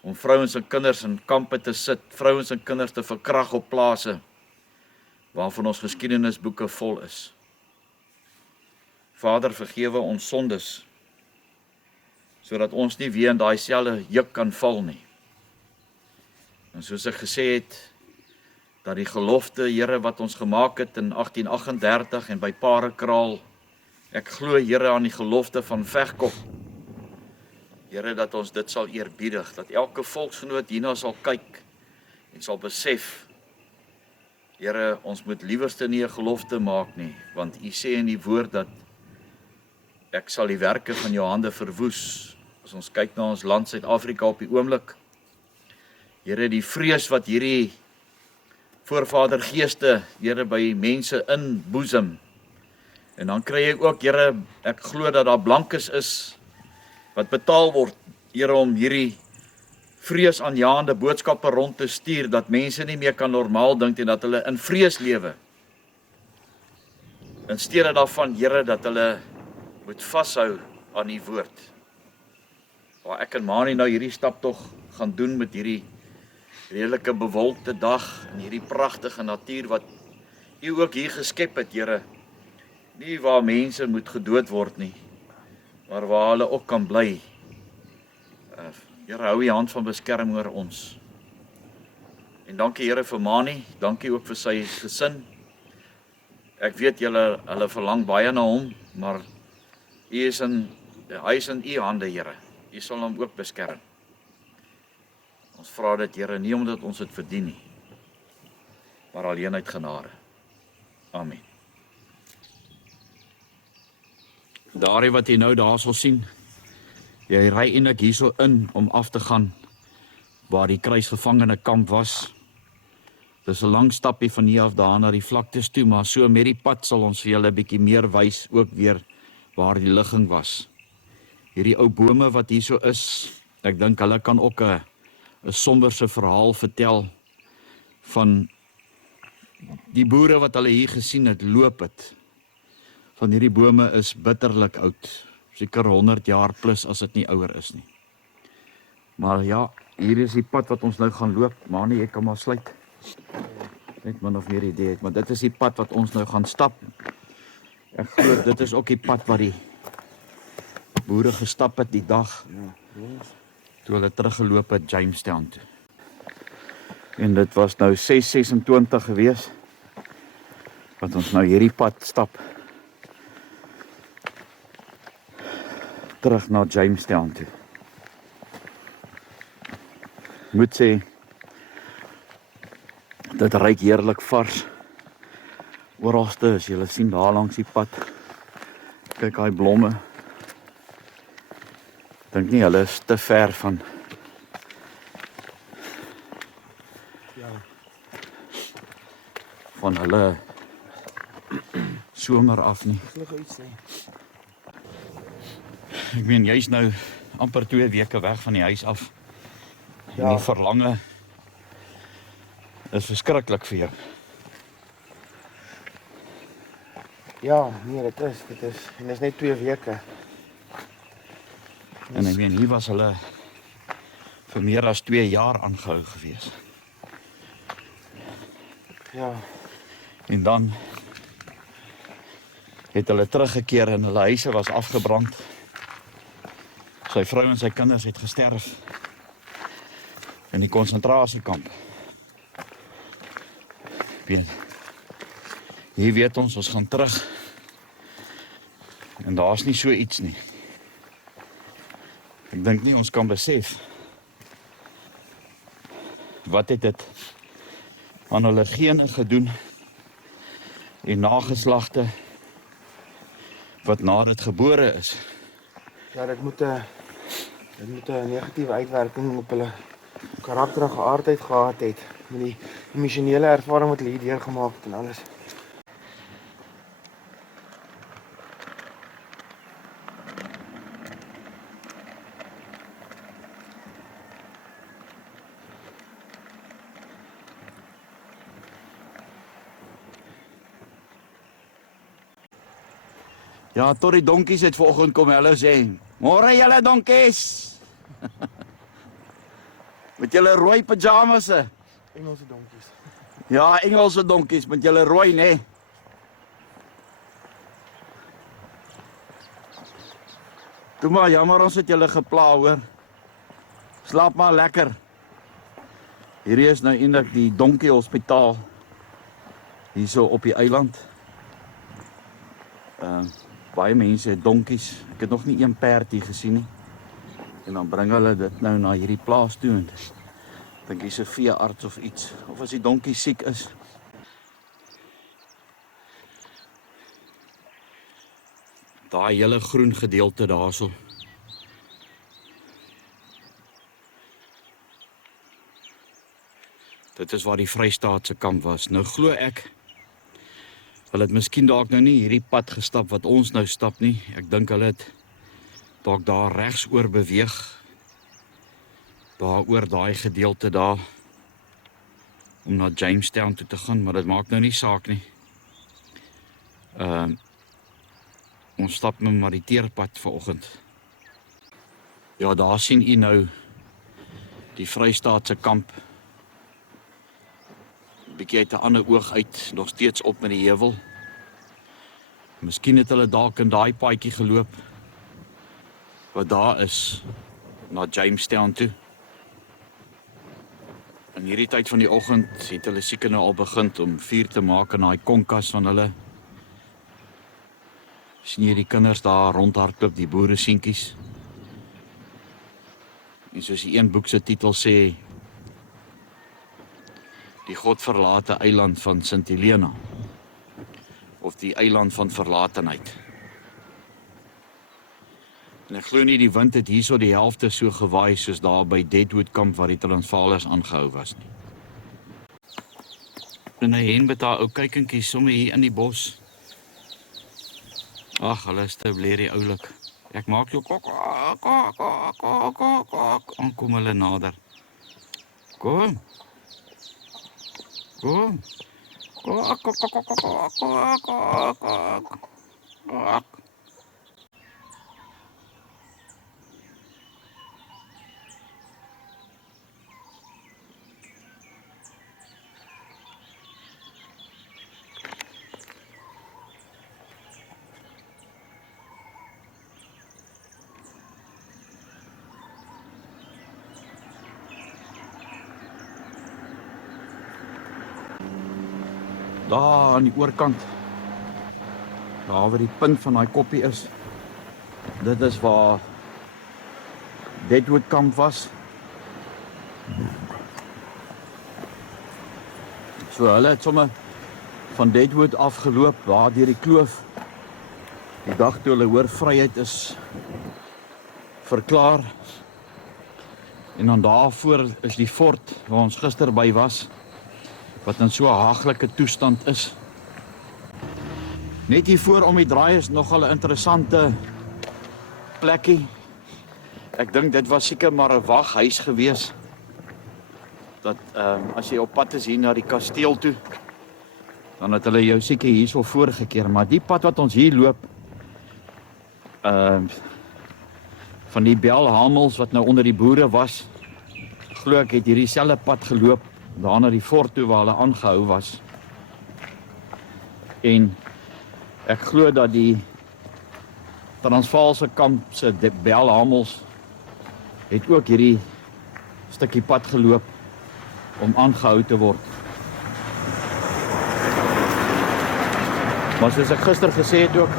om vrouens en kinders in kampe te sit, vrouens en kinders te verkrag op plase waarvan ons geskiedenisboeke vol is. Vader, vergewe ons sondes, sodat ons nie weer in daai selfde juk kan val nie. En soos ek gesê het, dat die gelofte, Here, wat ons gemaak het in 1838 en by Parekraal, ek glo, Here, aan die gelofte van Vegkop. Here, dat ons dit sal eerbiedig, dat elke volksgenoot hierna sal kyk en sal besef, Here, ons moet liewerste nie 'n gelofte maak nie, want U sê in die woord dat ek sal die werke van jou hande verwoes. As ons kyk na ons land Suid-Afrika op die oomblik, Here, die vrees wat hierdie voorvadergeeste, Here, by mense inboesem. En dan kry jy ook, Here, ek glo dat daar blankes is wat betaal word, Here, om hierdie vreesaanjaende boodskappe rond te stuur, dat mense nie meer kan normaal dink en dat hulle in vrees lewe. In steede daarvan, Here, dat hulle moet vashou aan die woord. Waar ek en Mani nou hierdie stap tog gaan doen met hierdie redelike bewolkte dag en hierdie pragtige natuur wat U ook hier geskep het, Here. Nie waar mense moet gedood word nie, maar waar hulle ook kan bly. Here, hou U hand van beskerming oor ons. En dankie, Here, vir Mani, dankie ook vir sy gesin. Ek weet hulle verlang baie na hom, maar hy is in U hande, Here. U sal hom ook beskerm. Ons vra dit, Here, nie omdat ons dit verdien nie, maar alleen uit genade. Amen. Daardie wat jy nou daar sal sien, jy ry eintlik hierso in om af te gaan waar die kruisgevangene kamp was. Dis 'n lang stappie van hier af daar na die vlaktes toe, maar so met die pad sal ons vir julle 'n bietjie meer wys ook weer waar die ligging was. Hierdie ou bome wat hierso is, ek dink hulle kan ook 'n somberse verhaal vertel van die boere wat hulle hier gesien het, loop het. Van hierdie bome is bitterlik oud, seker 100 jaar plus as dit nie ouer is nie. Maar ja, hier is die pad wat ons nou gaan loop. Mani, jy kan maar sluit. Net min of meer idee het, maar dit is die pad wat ons nou gaan stap. Ek glo dit is ook die pad wat die boere gestap het die dag toe hulle teruggeloop het Jamestown toe. En dit was nou 6:26 gewees wat ons nou hierdie pad stap terug na Jamestown toe. Moet sê, dit ruik heerlik vars. Oralste as julle sien daar langs die pad. Kyk daai blomme. Dink nie hulle is te ver van hulle somer af nie. Ek meen, jy's nou amper 2 weke weg van die huis af. En die verlange is verskriklik vir jou. Ja, nee, dit is. En dit is net 2 weke. En ek meen, hier was hulle vir meer as 2 jaar aangehou gewees. Ja. En dan het hulle teruggekeer en hulle huise was afgebrand. Sy vrou en sy kinders het gesterf in die konsentrasiekamp. Hier weet ons gaan terug. En daar's nie so iets nie. Ek Ek dink nie ons kan besef wat het dit aan hulle gene gedoen en nageslagte wat na dit gebore is. Ja, dit moet 'n negatiewe uitwerking op hulle karakter en geaardheid gehad het. Met die emosionele ervaring wat hulle hier deurgemaak het en alles. Ja, tot die donkies het vanoggend kom hallo sê. Môre julle donkies. Met julle rooi pyjamasse. Engelse donkies. Ja, Engelse donkies met julle rooi, nê? Toe maar jammer ons het julle gepla, hoor. Slaap maar lekker. Hierdie is nou eintlik die donkie hospitaal hierso op die eiland. Baie mense het donkies. Ek het nog nie een perd hier gesien nie. En dan bring hulle dit nou na hierdie plaas toe en dink hier's 'n veearts of iets, of as die donkie siek is. Daai hele groen gedeelte daarso. Dit is waar die Vrystaatse kamp was. Nou glo ek hulle het miskien dalk nou nie hierdie pad gestap wat ons nou stap nie. Ek dink hulle het dalk daar regs oor beweeg. Daar oor daai gedeelte daar om na Jamestown toe te gaan, maar dit maak nou nie saak nie. Ons stap met maar die teerpad vanoggend. Ja, daar sien u nou die Vrystaatse kamp. Bietjie uit 'n ander oog uit, nog steeds op met die heuwel. Miskien het hulle dalk in daai paadjie geloop wat daar is na Jamestown toe. In hierdie tyd van die oggend het hulle seker nou al begin om vuur te maak in daai konkas van hulle. Sien jy die kinders daar rondhardloop, die boere seentjies. En soos die een boek se titel sê, die godverlate eiland van Sint Helena, of die eiland van verlatenheid. En ek glo nie die wind het hierso die helfte so gewaai soos daar by Deadwood kamp waar die Transvaalers aangehou was nie. En hy hen met daar ou kykinkies sommer hier in die bos. Ag, hulle is te blerrie oulik. Ek maak jou kok, en kom hulle nader. Kom. Kom. Daar aan die oorkant, daar waar die punt van daai koppie is, dit is waar Deadwood kamp was. So hulle het sommer van Deadwood afgeloop, daar deur die kloof. Die dag toe hulle hoor vryheid is verklaar. En dan daarvoor is die fort waar ons gister by was, wat in so 'n haaglike toestand is. Net hier voor om die draai is nogal 'n interessante plekkie. Ek dink dit was seker maar 'n waghuis gewees. Dat as jy op pad is hier na die kasteel toe, dan het hulle jou seker hierso voorgekeer, maar die pad wat ons hier loop, van die belhamels wat nou onder die boere was, glo ek het hierdie selfde pad geloop daar na die fort toe waar hulle aangehou was. En ek glo dat die Transvaalse kamp se belhamels het ook hierdie stukkie pad geloop om aangehou te word. Maar soos ek gister gesê het ook,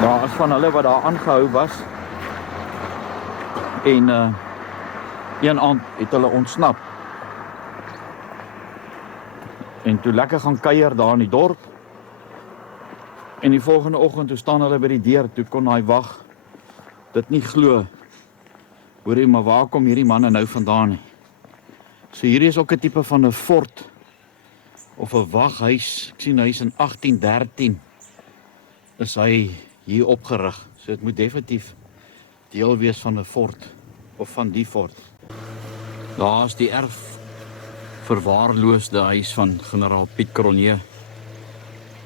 daar is van hulle wat daar aangehou was, En een aand het hulle ontsnap. En toe lekker gaan kuier daar in die dorp. En die volgende oggend toe staan hulle by die deur, toe kon hy wag dit nie glo. Hoorie, maar waar kom hierdie manne nou vandaan nie? So hierdie is ook 'n tipe van 'n fort of 'n waghuis. Ek sien hy is in 1813 is hy hier opgerig. So dit moet definitief deel wees van 'n fort of van die fort. Daar is die erf verwaarloosde huis van generaal Piet Cronje,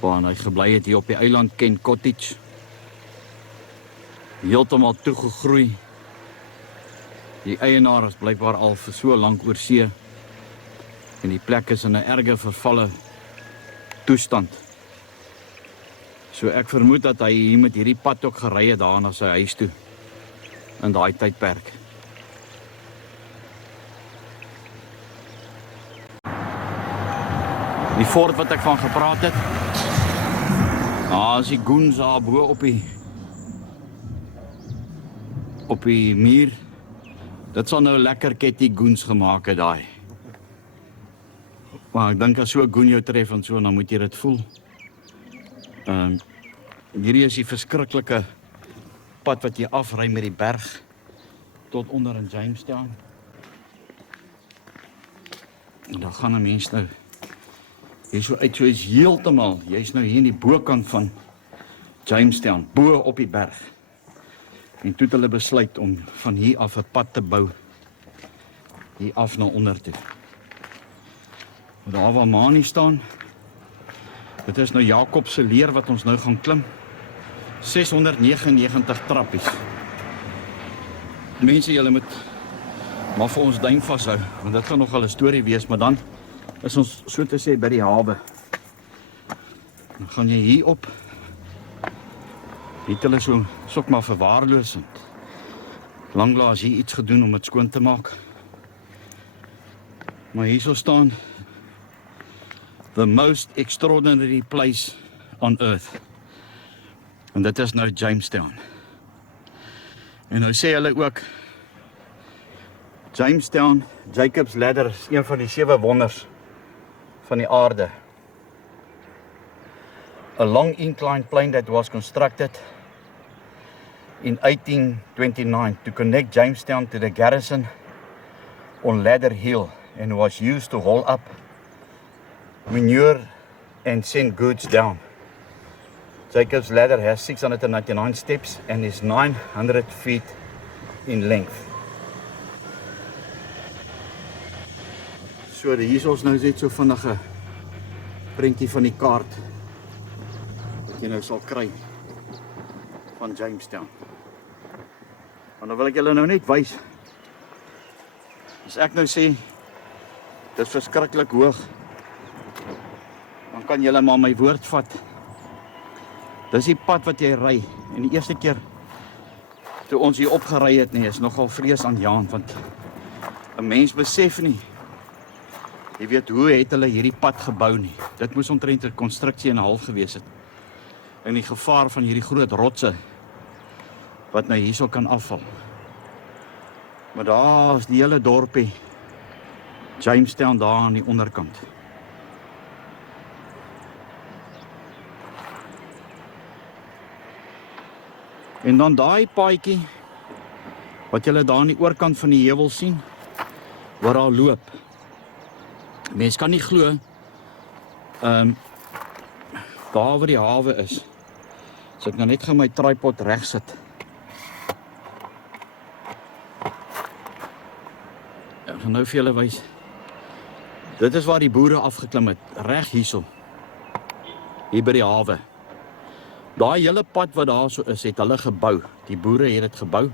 waar hy gebly het hier op die eiland Kent Cottage. Heeltemal toegegroei. Die eienaar is blykbaar al vir so lank oor see en die plek is in 'n erge vervalle toestand. So ek vermoed dat hy hier met hierdie pad ook gery het daar na sy huis toe in daai tydperk. Die fort wat ek van gepraat het, as die goons daar bo op die muur, dit sal nou lekker ketty goons gemaak het daai. Maar ek dink as so 'n goon jou tref en so, dan moet jy dit voel. Hierdie is die verskriklike pad wat jy afry met die berg tot onder in Jamestown. En dan gaan 'n mens nou hier so uit, so is heeltemal, jy's nou hier in die bokant van Jamestown, bo op die berg. En toe het hulle besluit om van hier af 'n pad te bou, hier af na onder toe. Daar waar Mani staan, dit is nou Jakob se leer wat ons nou gaan klim. 699 trappies. Mense, julle moet maar vir ons duim vashou, want dit gaan nogal 'n storie wees, maar dan is ons so te sê by die hawe. Dan gaan jy hier op. Het hulle so sok maar verwaarloosend. Langlaas hier iets gedoen om dit skoon te maak. Maar hier so staan the most extraordinary place on earth. En dit is nou Jamestown. En nou sê hulle ook Jamestown, Jacob's Ladder is een van die 7 wonders van die aarde. A long inclined plane that was constructed in 1829 to connect Jamestown to the garrison on Ladder Hill and was used to haul up manure and send goods down. Jacob's Ladder has 699 steps and is 900 feet in length. So hier is ons nou net so vinnige prentjie van die kaart wat jy nou sal kry van Jamestown. Maar nou wil ek julle nou net wys, as ek nou sê dit is verskriklik hoog, dan kan julle maar my woord vat. Dis die pad wat jy ry, en die eerste keer toe ons hier opgery het nie, is nogal vrees aanjaend, want 'n mens besef nie, jy weet, hoe het hulle hierdie pad gebou nie. Dit moes omtrent 'n konstruksie en 'n half gewees het. En die gevaar van hierdie groot rotse wat nou hierso kan afval. Maar daar is die hele dorpie Jamestown daar aan die onderkant. En dan daai paadjie wat julle daar aan die oorkant van die heuwel sien, waar daar loop. Mens kan nie glo, daar waar die hawe is, as ek nou net gaan my tripod reg sit. Ek gaan nou vir julle wys. Dit is waar die boere afgeklim het, reg hierso. Hier by die hawe. Daai hele pad wat daar so is, het hulle gebou. Die boere het dit gebou.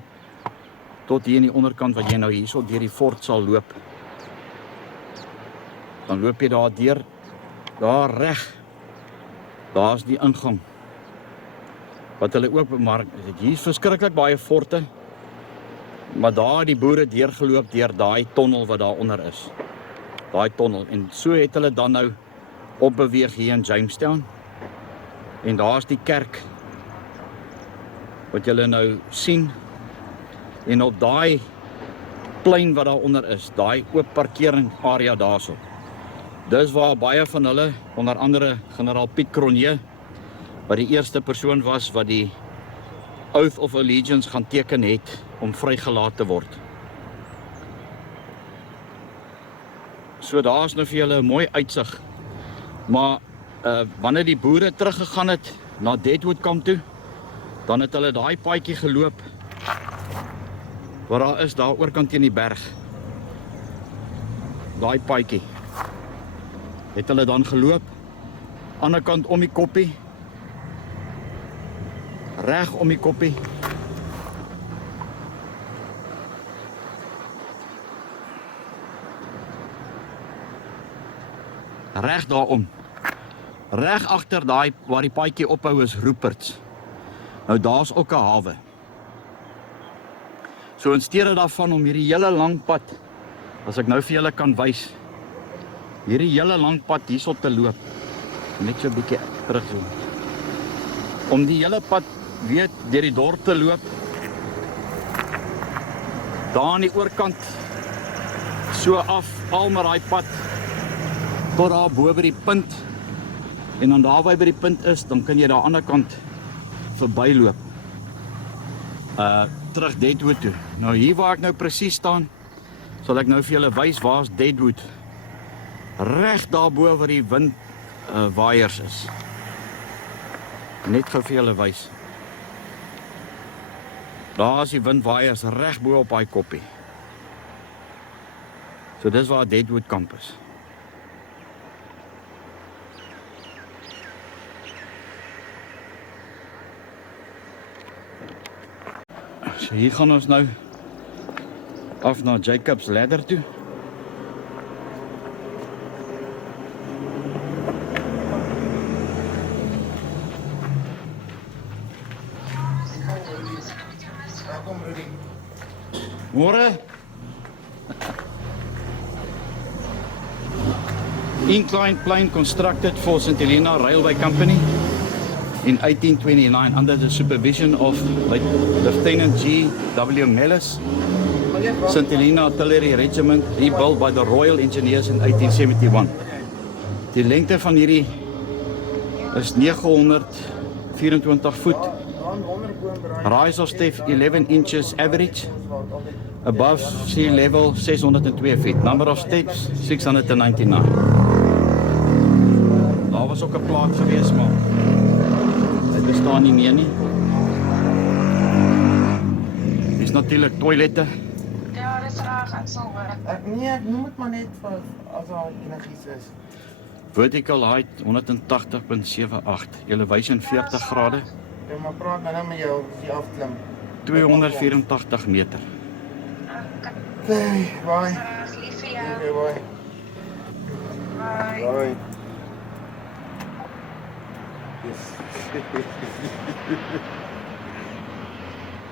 Tot hier in die onderkant wat jy nou hierso deur die fort sal loop. Dan loop jy daar deur, daar reg. Daar is die ingang. Wat hulle ook bemark, hier is verskriklik baie forte. Maar daar die boere deurgeloop deur daai tonnel wat daar onder is. Daai tonnel. En so het hulle dan nou opbeweeg hier in Jamestown. En daar is die kerk wat julle nou sien. En op daai plein wat daaronder is, daai oop parkering area daarso. Dis waar baie van hulle, onder andere generaal Piet Cronje, wat die eerste persoon was wat die Oath of Allegiance gaan teken het om vrygelaat te word. So daar is nou vir julle 'n mooi uitsig. Maar wanneer die boere teruggegaan het na Deadwood kamp toe, dan het hulle daai paadjie geloop wat daar is, daar oorkant teen die berg. Daai paadjie het hulle dan geloop, ander kant om die koppie, reg om die koppie, reg daarom. Reg agter daai waar die paadjie ophou is Rupert's. Nou daar's ook 'n hawe. So in steede daarvan om hierdie hele lang pad, as ek nou vir julle kan wys, hierdie hele lang pad hierso te loop, net so 'n bietjie terug so. Om die hele pad weer deur die dorp te loop, daar aan die oorkant, so af, al met daai pad, tot daar bo by die punt, en dan daar waar by die punt is, dan kan jy daar aan die ander kant verbyloop. Terug Deadwood toe. Nou hier waar ek nou presies staan, sal ek nou vir julle wys waar is Deadwood. Reg daarbo waar die wind waaiers is. Net gou vir julle wys. Daar is die windwaaiers reg bo op daai koppie. So dis waar Deadwood kamp is. So hier gaan ons nou af na Jacob's Ladder toe. Môre. Inclined plane constructed for St. Helena Railway Company in 1829 under the supervision of Lieutenant G. W. Mellis. St. Helena Artillery Regiment, rebuilt by the Royal Engineers in 1871. Die lengte van hierdie is 924 voet. Rise of step 11 inches average. Above sea level 602 feet. Number of steps 699. Daar was ook 'n plaat gewees, maar dit bestaan nie meer nie. Dis natuurlik toilette. Ja, dis reg, ek sal hoor. Nee, ek noem dit maar net vir as daar enigiets is. Vertical height 180.78. Julle wys in 40 grade. Ja, maar praat nou met jou as jy afklim. 284 meter. Okay, bye. Lief vir jou. Okay, bye. Bye. Bye. Yes.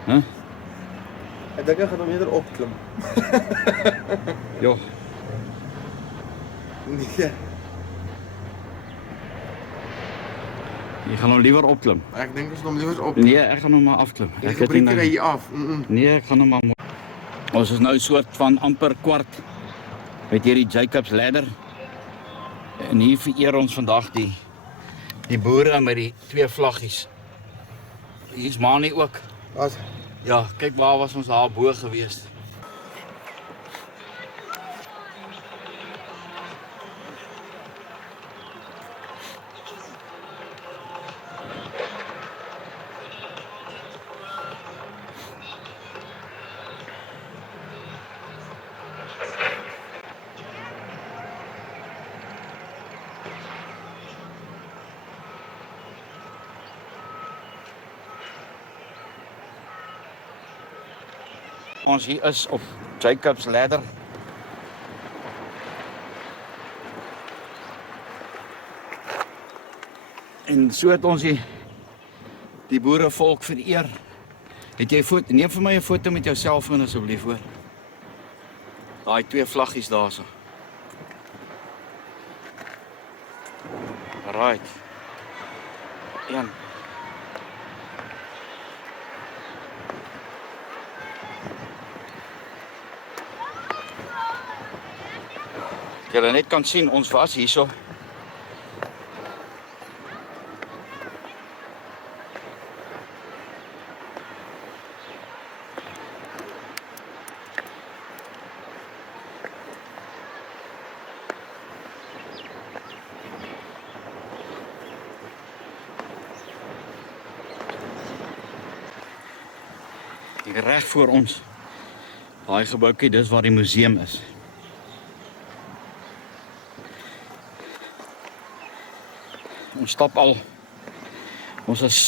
Huh? Ek dink ek gaan hom eerder opklim. Jo, Nee, jy gaan hom liewer opklim. ek dink ons hom liewer op. Nee, ek gaan hom maar afklim. Ek het nie gebruik nou- hier af. Nee, ek gaan hom maar. Ons is nou 'n soort van amper kwart met hierdie Jacob's Ladder. En hier vereer ons vandag die boere met die twee vlaggies. Hier's Mani ook. As Ja, kyk waar was ons daar bo gewees. Ons hier is op Jacob's Ladder. En so het ons die boerevolk vereer. Het jy neem vir my 'n foto met jou selfoon asseblief hoor. Daai twee vlaggies daarso. Right. Een. Julle net kan sien, ons was hierso. Hier reg voor ons. Daai gebouetjie, dis waar die museum is. Ons stap al. Ons is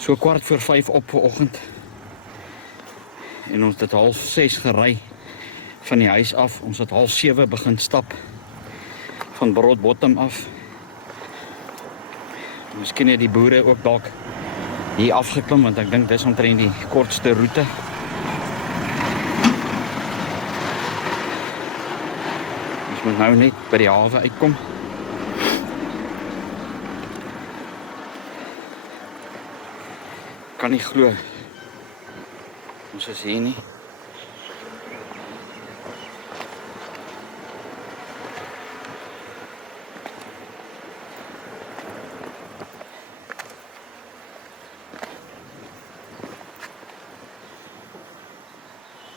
so 5:15 op vanoggend. En ons het 5:30 gery van die huis af. Ons het 6:30 begin stap van Broadbottom af. Miskien het die boere ook dalk hier afgeklim, want ek dink dis omtrent die kortste roete. Ons moet nou net by die hawe uitkom. Kan nie glo. Ons is hier nie.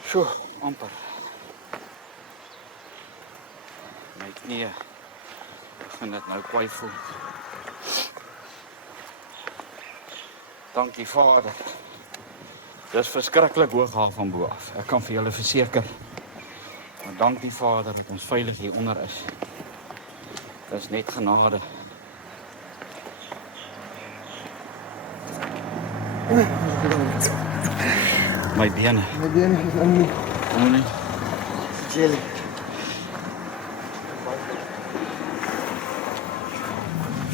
Sjoe, amper. My knie begin dit nou kwaai voel. Dankie Vader. Dis verskriklik hoog daar van bo af. Ek kan vir julle verseker. Maar dankie Vader dat ons veilig hier onder is. Dis net genade. My bene. My bene is in die Nee. jelly.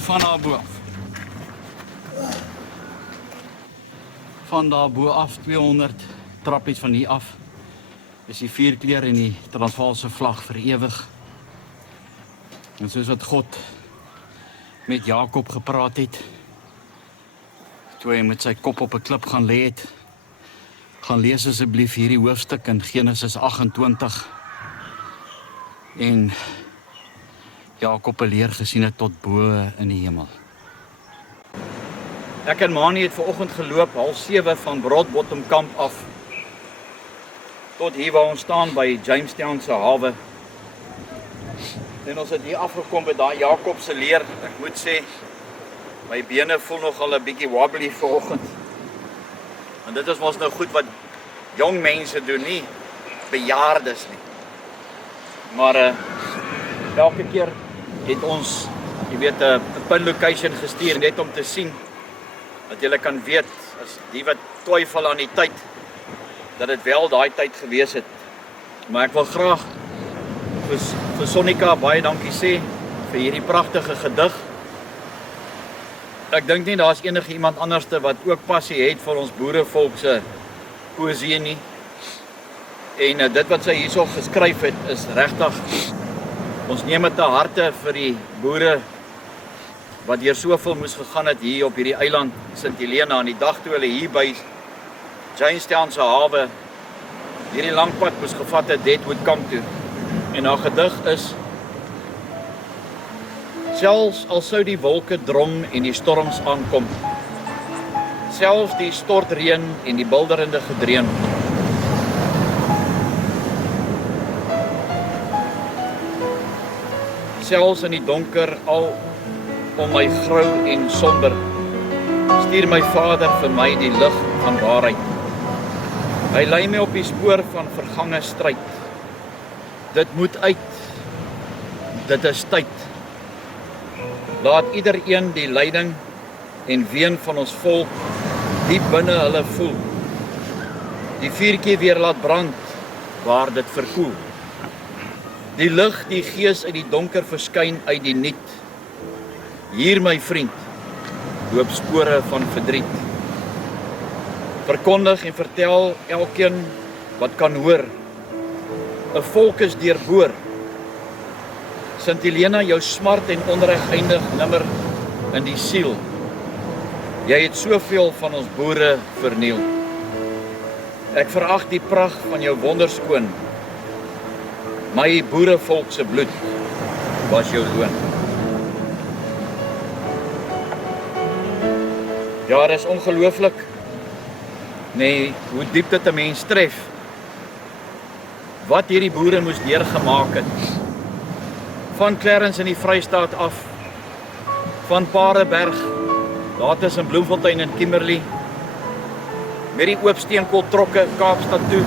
Van daar bo af. Van daar bo af, 200 trappies van hier af, is die 4 kleur en die Transvaalse vlag vir ewig. En soos wat God met Jakob gepraat het, toe hy met sy kop op 'n klip gaan lê het, gaan lees asseblief hierdie hoofstuk in Genesis 28 en Jakob 'n leer gesien het tot bo in die hemel. Ek en Mani het vanoggend geloop 6:30 van Broadbottom kamp af tot hier waar ons staan by Jamestown se hawe. En ons het hier afgekom by daai Jakob se leer. Ek moet sê my bene voel nogal 'n bietjie wobbly vanoggend. En dit is mos nou goed wat jong mense doen, nie bejaardes nie. Maar elke keer het ons, jy weet, 'n pin location gestuur net om te sien dat julle kan weet, as die wat twyfel aan die tyd, dat dit wel daai tyd gewees het. Maar ek wil graag vir Sonika baie dankie sê vir hierdie pragtige gedig. Ek dink nie daar's enige iemand anderste wat ook passie het vir ons boerevolk se poësie nie. En dit wat sy hierso geskryf het is regtig, ons neem dit te harte vir die boere wat deur soveel moes gegaan het hier op hierdie eiland Sint Helena, aan die dag toe hulle hier by Jamestown se hawe hierdie lang pad moes gevat het Deadwood kamp toe. En haar gedig is: selfs al sou die wolke drom en die storms aankom, selfs die stortreën en die bulderende gedreun, selfs in die donker al om my grou en somber, stuur my Vader vir my die lig van waarheid. Hy lei my op die spoor van vergange stryd. Dit moet uit, dit is tyd. Laat iedereen die lyding en ween van ons volk diep binne hulle voel. Die vuurtjie weer laat brand waar dit verkoel. Die lig, die gees uit die donker verskyn uit die niet. Hier my vriend, loop spore van verdriet. Verkondig en vertel elkeen wat kan hoor. 'n volk is deurboor. Sint Helena, jou smart en onreg eindig nimmer in die siel. Jy het soveel van ons boere verniel. Ek verag die pragt van jou wonderskoon. My boerevolk se bloed was jou loon. Ja, dit is ongelooflik. Nee, hoe diep dit 'n mens tref. Wat hierdie boere moes deurgemaak het. Van Clarence in die Vrystaat af, van Paardeberg, daar tussen Bloemfontein en Kimberley, met die oop steenkooltrokke Kaapstad toe,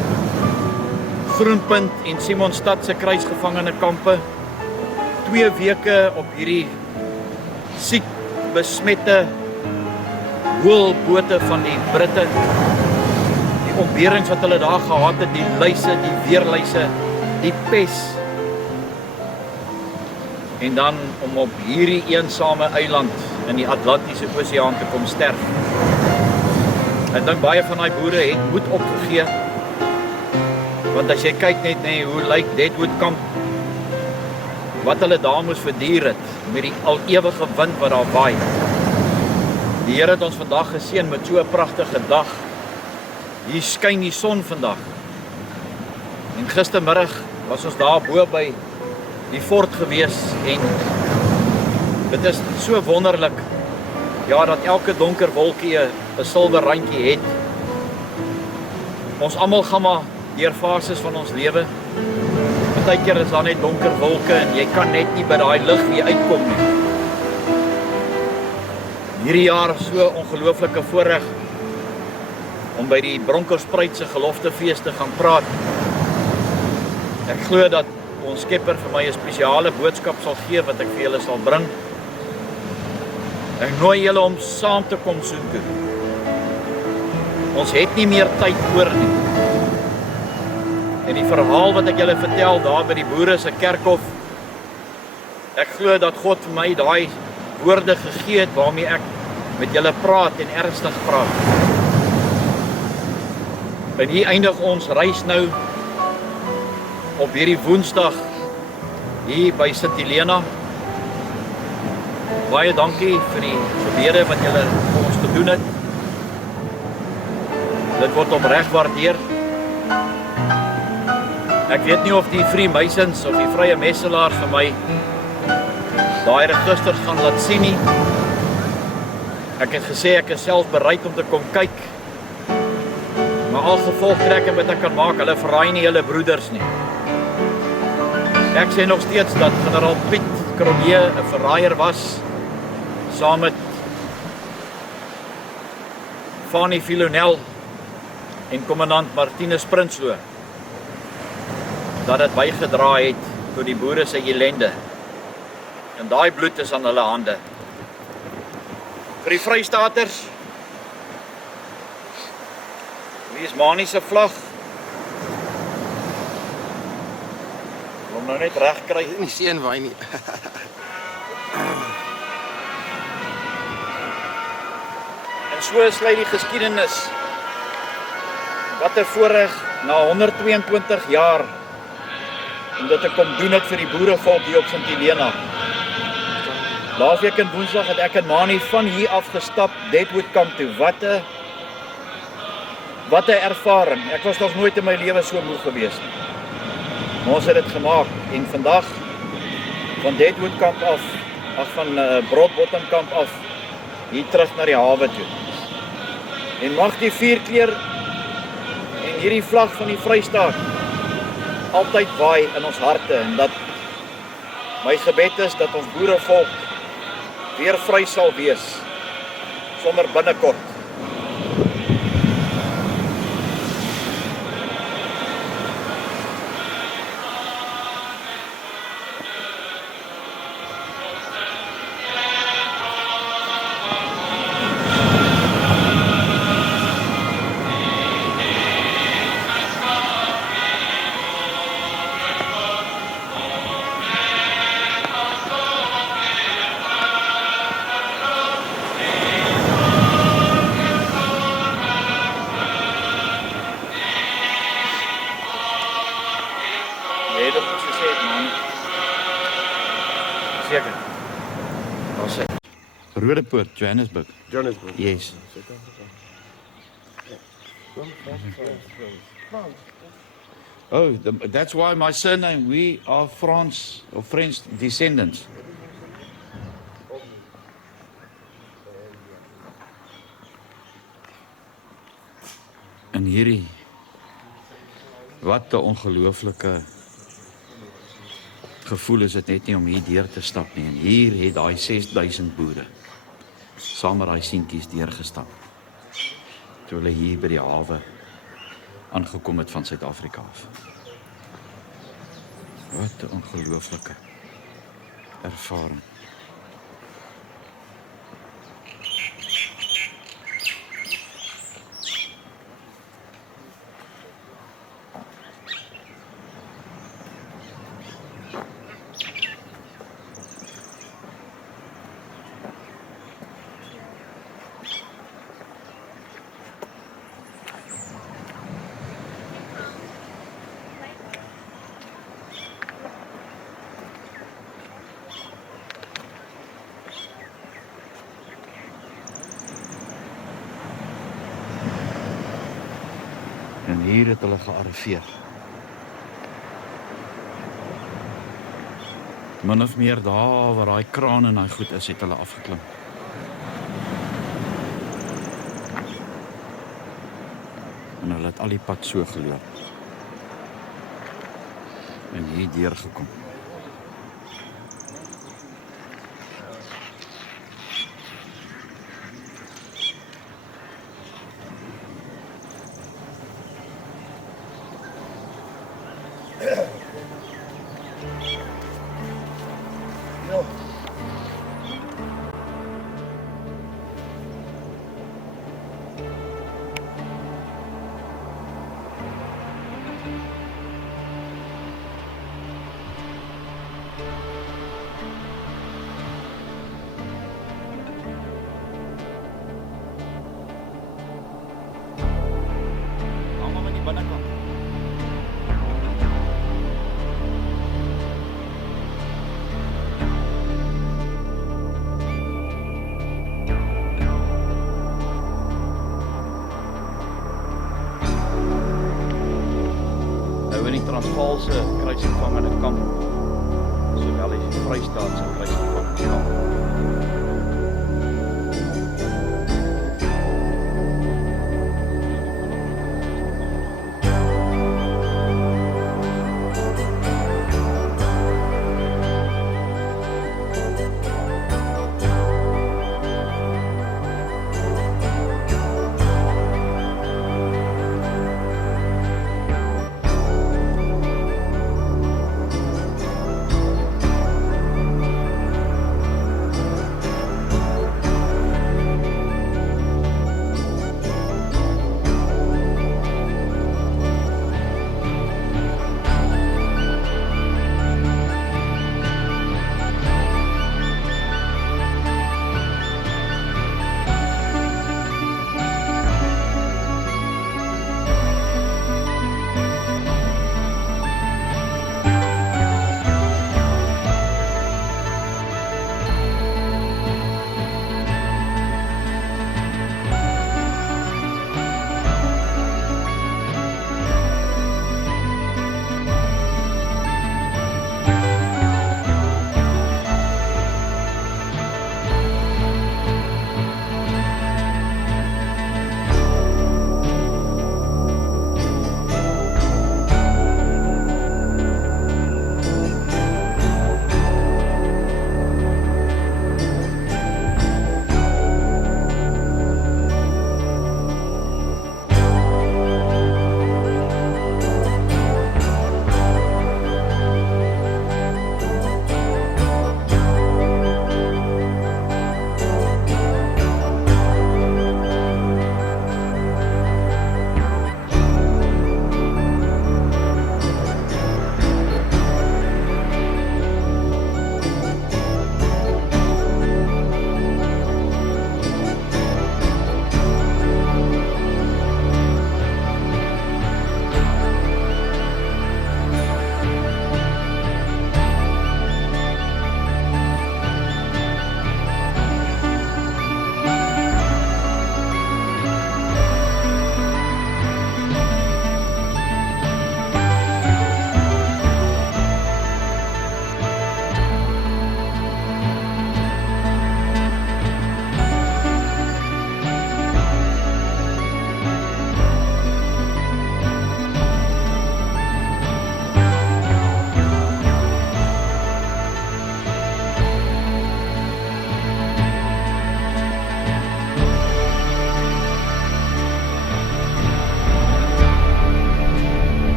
Groenpunt en Simonstad se kruisgevangene kampe, 2 weke op hierdie siek besmette hoëlbote van die Britte, die ontberings wat hulle daar gehad het, die luise, die weerluise, die pes. En dan om op hierdie eensame eiland in die Atlantiese Oseaan te kom sterf. Ek dink baie van daai boere het moed opgegee. Want as jy kyk net hoe lyk Deadwood Camp, wat hulle daar moes verduur het met die al ewige wind wat daar waai. Die Here het ons vandag geseën met so 'n pragtige dag. Hier skyn die son vandag. En gistermiddag was ons daar bo by die fort gewees en dit is so wonderlik, ja, dat elke donker wolkie 'n silwer randjie het. Ons almal gaan maar deur fases van ons lewe. Partykeer is daar net donker wolke en jy kan net nie by daai lig weer uitkom nie. Hierdie jaar so ongelooflike voorreg om by die Bronkhorstspruit se geloftefees te gaan praat. Ek glo dat ons Skepper vir my 'n spesiale boodskap sal gee wat ek vir julle sal bring. Ek nooi julle om saam te kom soontoe. Ons het nie meer tyd oor nie. En die verhaal wat ek julle vertel daar by die boere se kerkhof, ek glo dat God vir my daai woorde gegee het waarmee ek met julle praat en ernstig praat. En hier eindig ons reis nou op hierdie Woensdag hier by Sint Helena. Baie dankie vir die gebede wat julle vir ons gedoen het. Dit word opreg waardeer. Ek weet nie of die Freemasons of die Vrye Messelaars vir my daai registers gaan laat sien nie. Ek het gesê ek is self bereid om te kom kyk. Maar al gevolgtrekking wat ek kan maak, hulle verraai nie hulle broeders nie. Ek sê nog steeds dat generaal Piet Cronje 'n verraaier was, saam met Fanny Filonel en kommandant Martinus Prinsloo, dat dit bygedra het tot die boere se ellende. En daai bloed is aan hulle hande. Vir die Vrystaaters, wie is Manie se vlag? Om nou net reg kry. Nie seën waai nie. En so sluit die geskiedenis. Wat 'n voorreg na 122 jaar om dit te kom doen het vir die boerevolk hier op Sint Helena. Laasweek in Woensdag het ek en Manie van hier af gestap Deadwood Camp toe. Wat 'n ervaring. Ek was nog nooit in my lewe so moeg gewees nie. Maar ons het dit gemaak en vandag van Deadwood Camp af, van Broadbottom Camp af, hier terug na die hawe toe. En mag die vierkleur en hierdie vlag van die Vrystaat altyd waai in ons harte en dat my gebed is dat ons boerevolk weer vry sal wees, sommer binnekort. Seker. Daar sê Rodepoort, Johannesburg. Johannesburg. Yes. Oh, that's why my surname, we are France or French descendants. En hierdie, wat 'n ongelooflike gevoel is dit net nie om hier deur te stap nie. En hier het daai 6000 boere saam met daai seentjies deurgestap. Toe hulle hier by die hawe aangekom het van Suid-Afrika af. Wat 'n ongelooflike ervaring. En hier het hulle gearriveer. Min of meer daar waar daai kraan en daai goed is, het hulle afgeklim. En hulle het al die pad so geloop. En hier deurgekom. Binnekant. Nou in die Transvaalse kruisgevangene kamp, sowel as die Vrystaatse kruisgevangene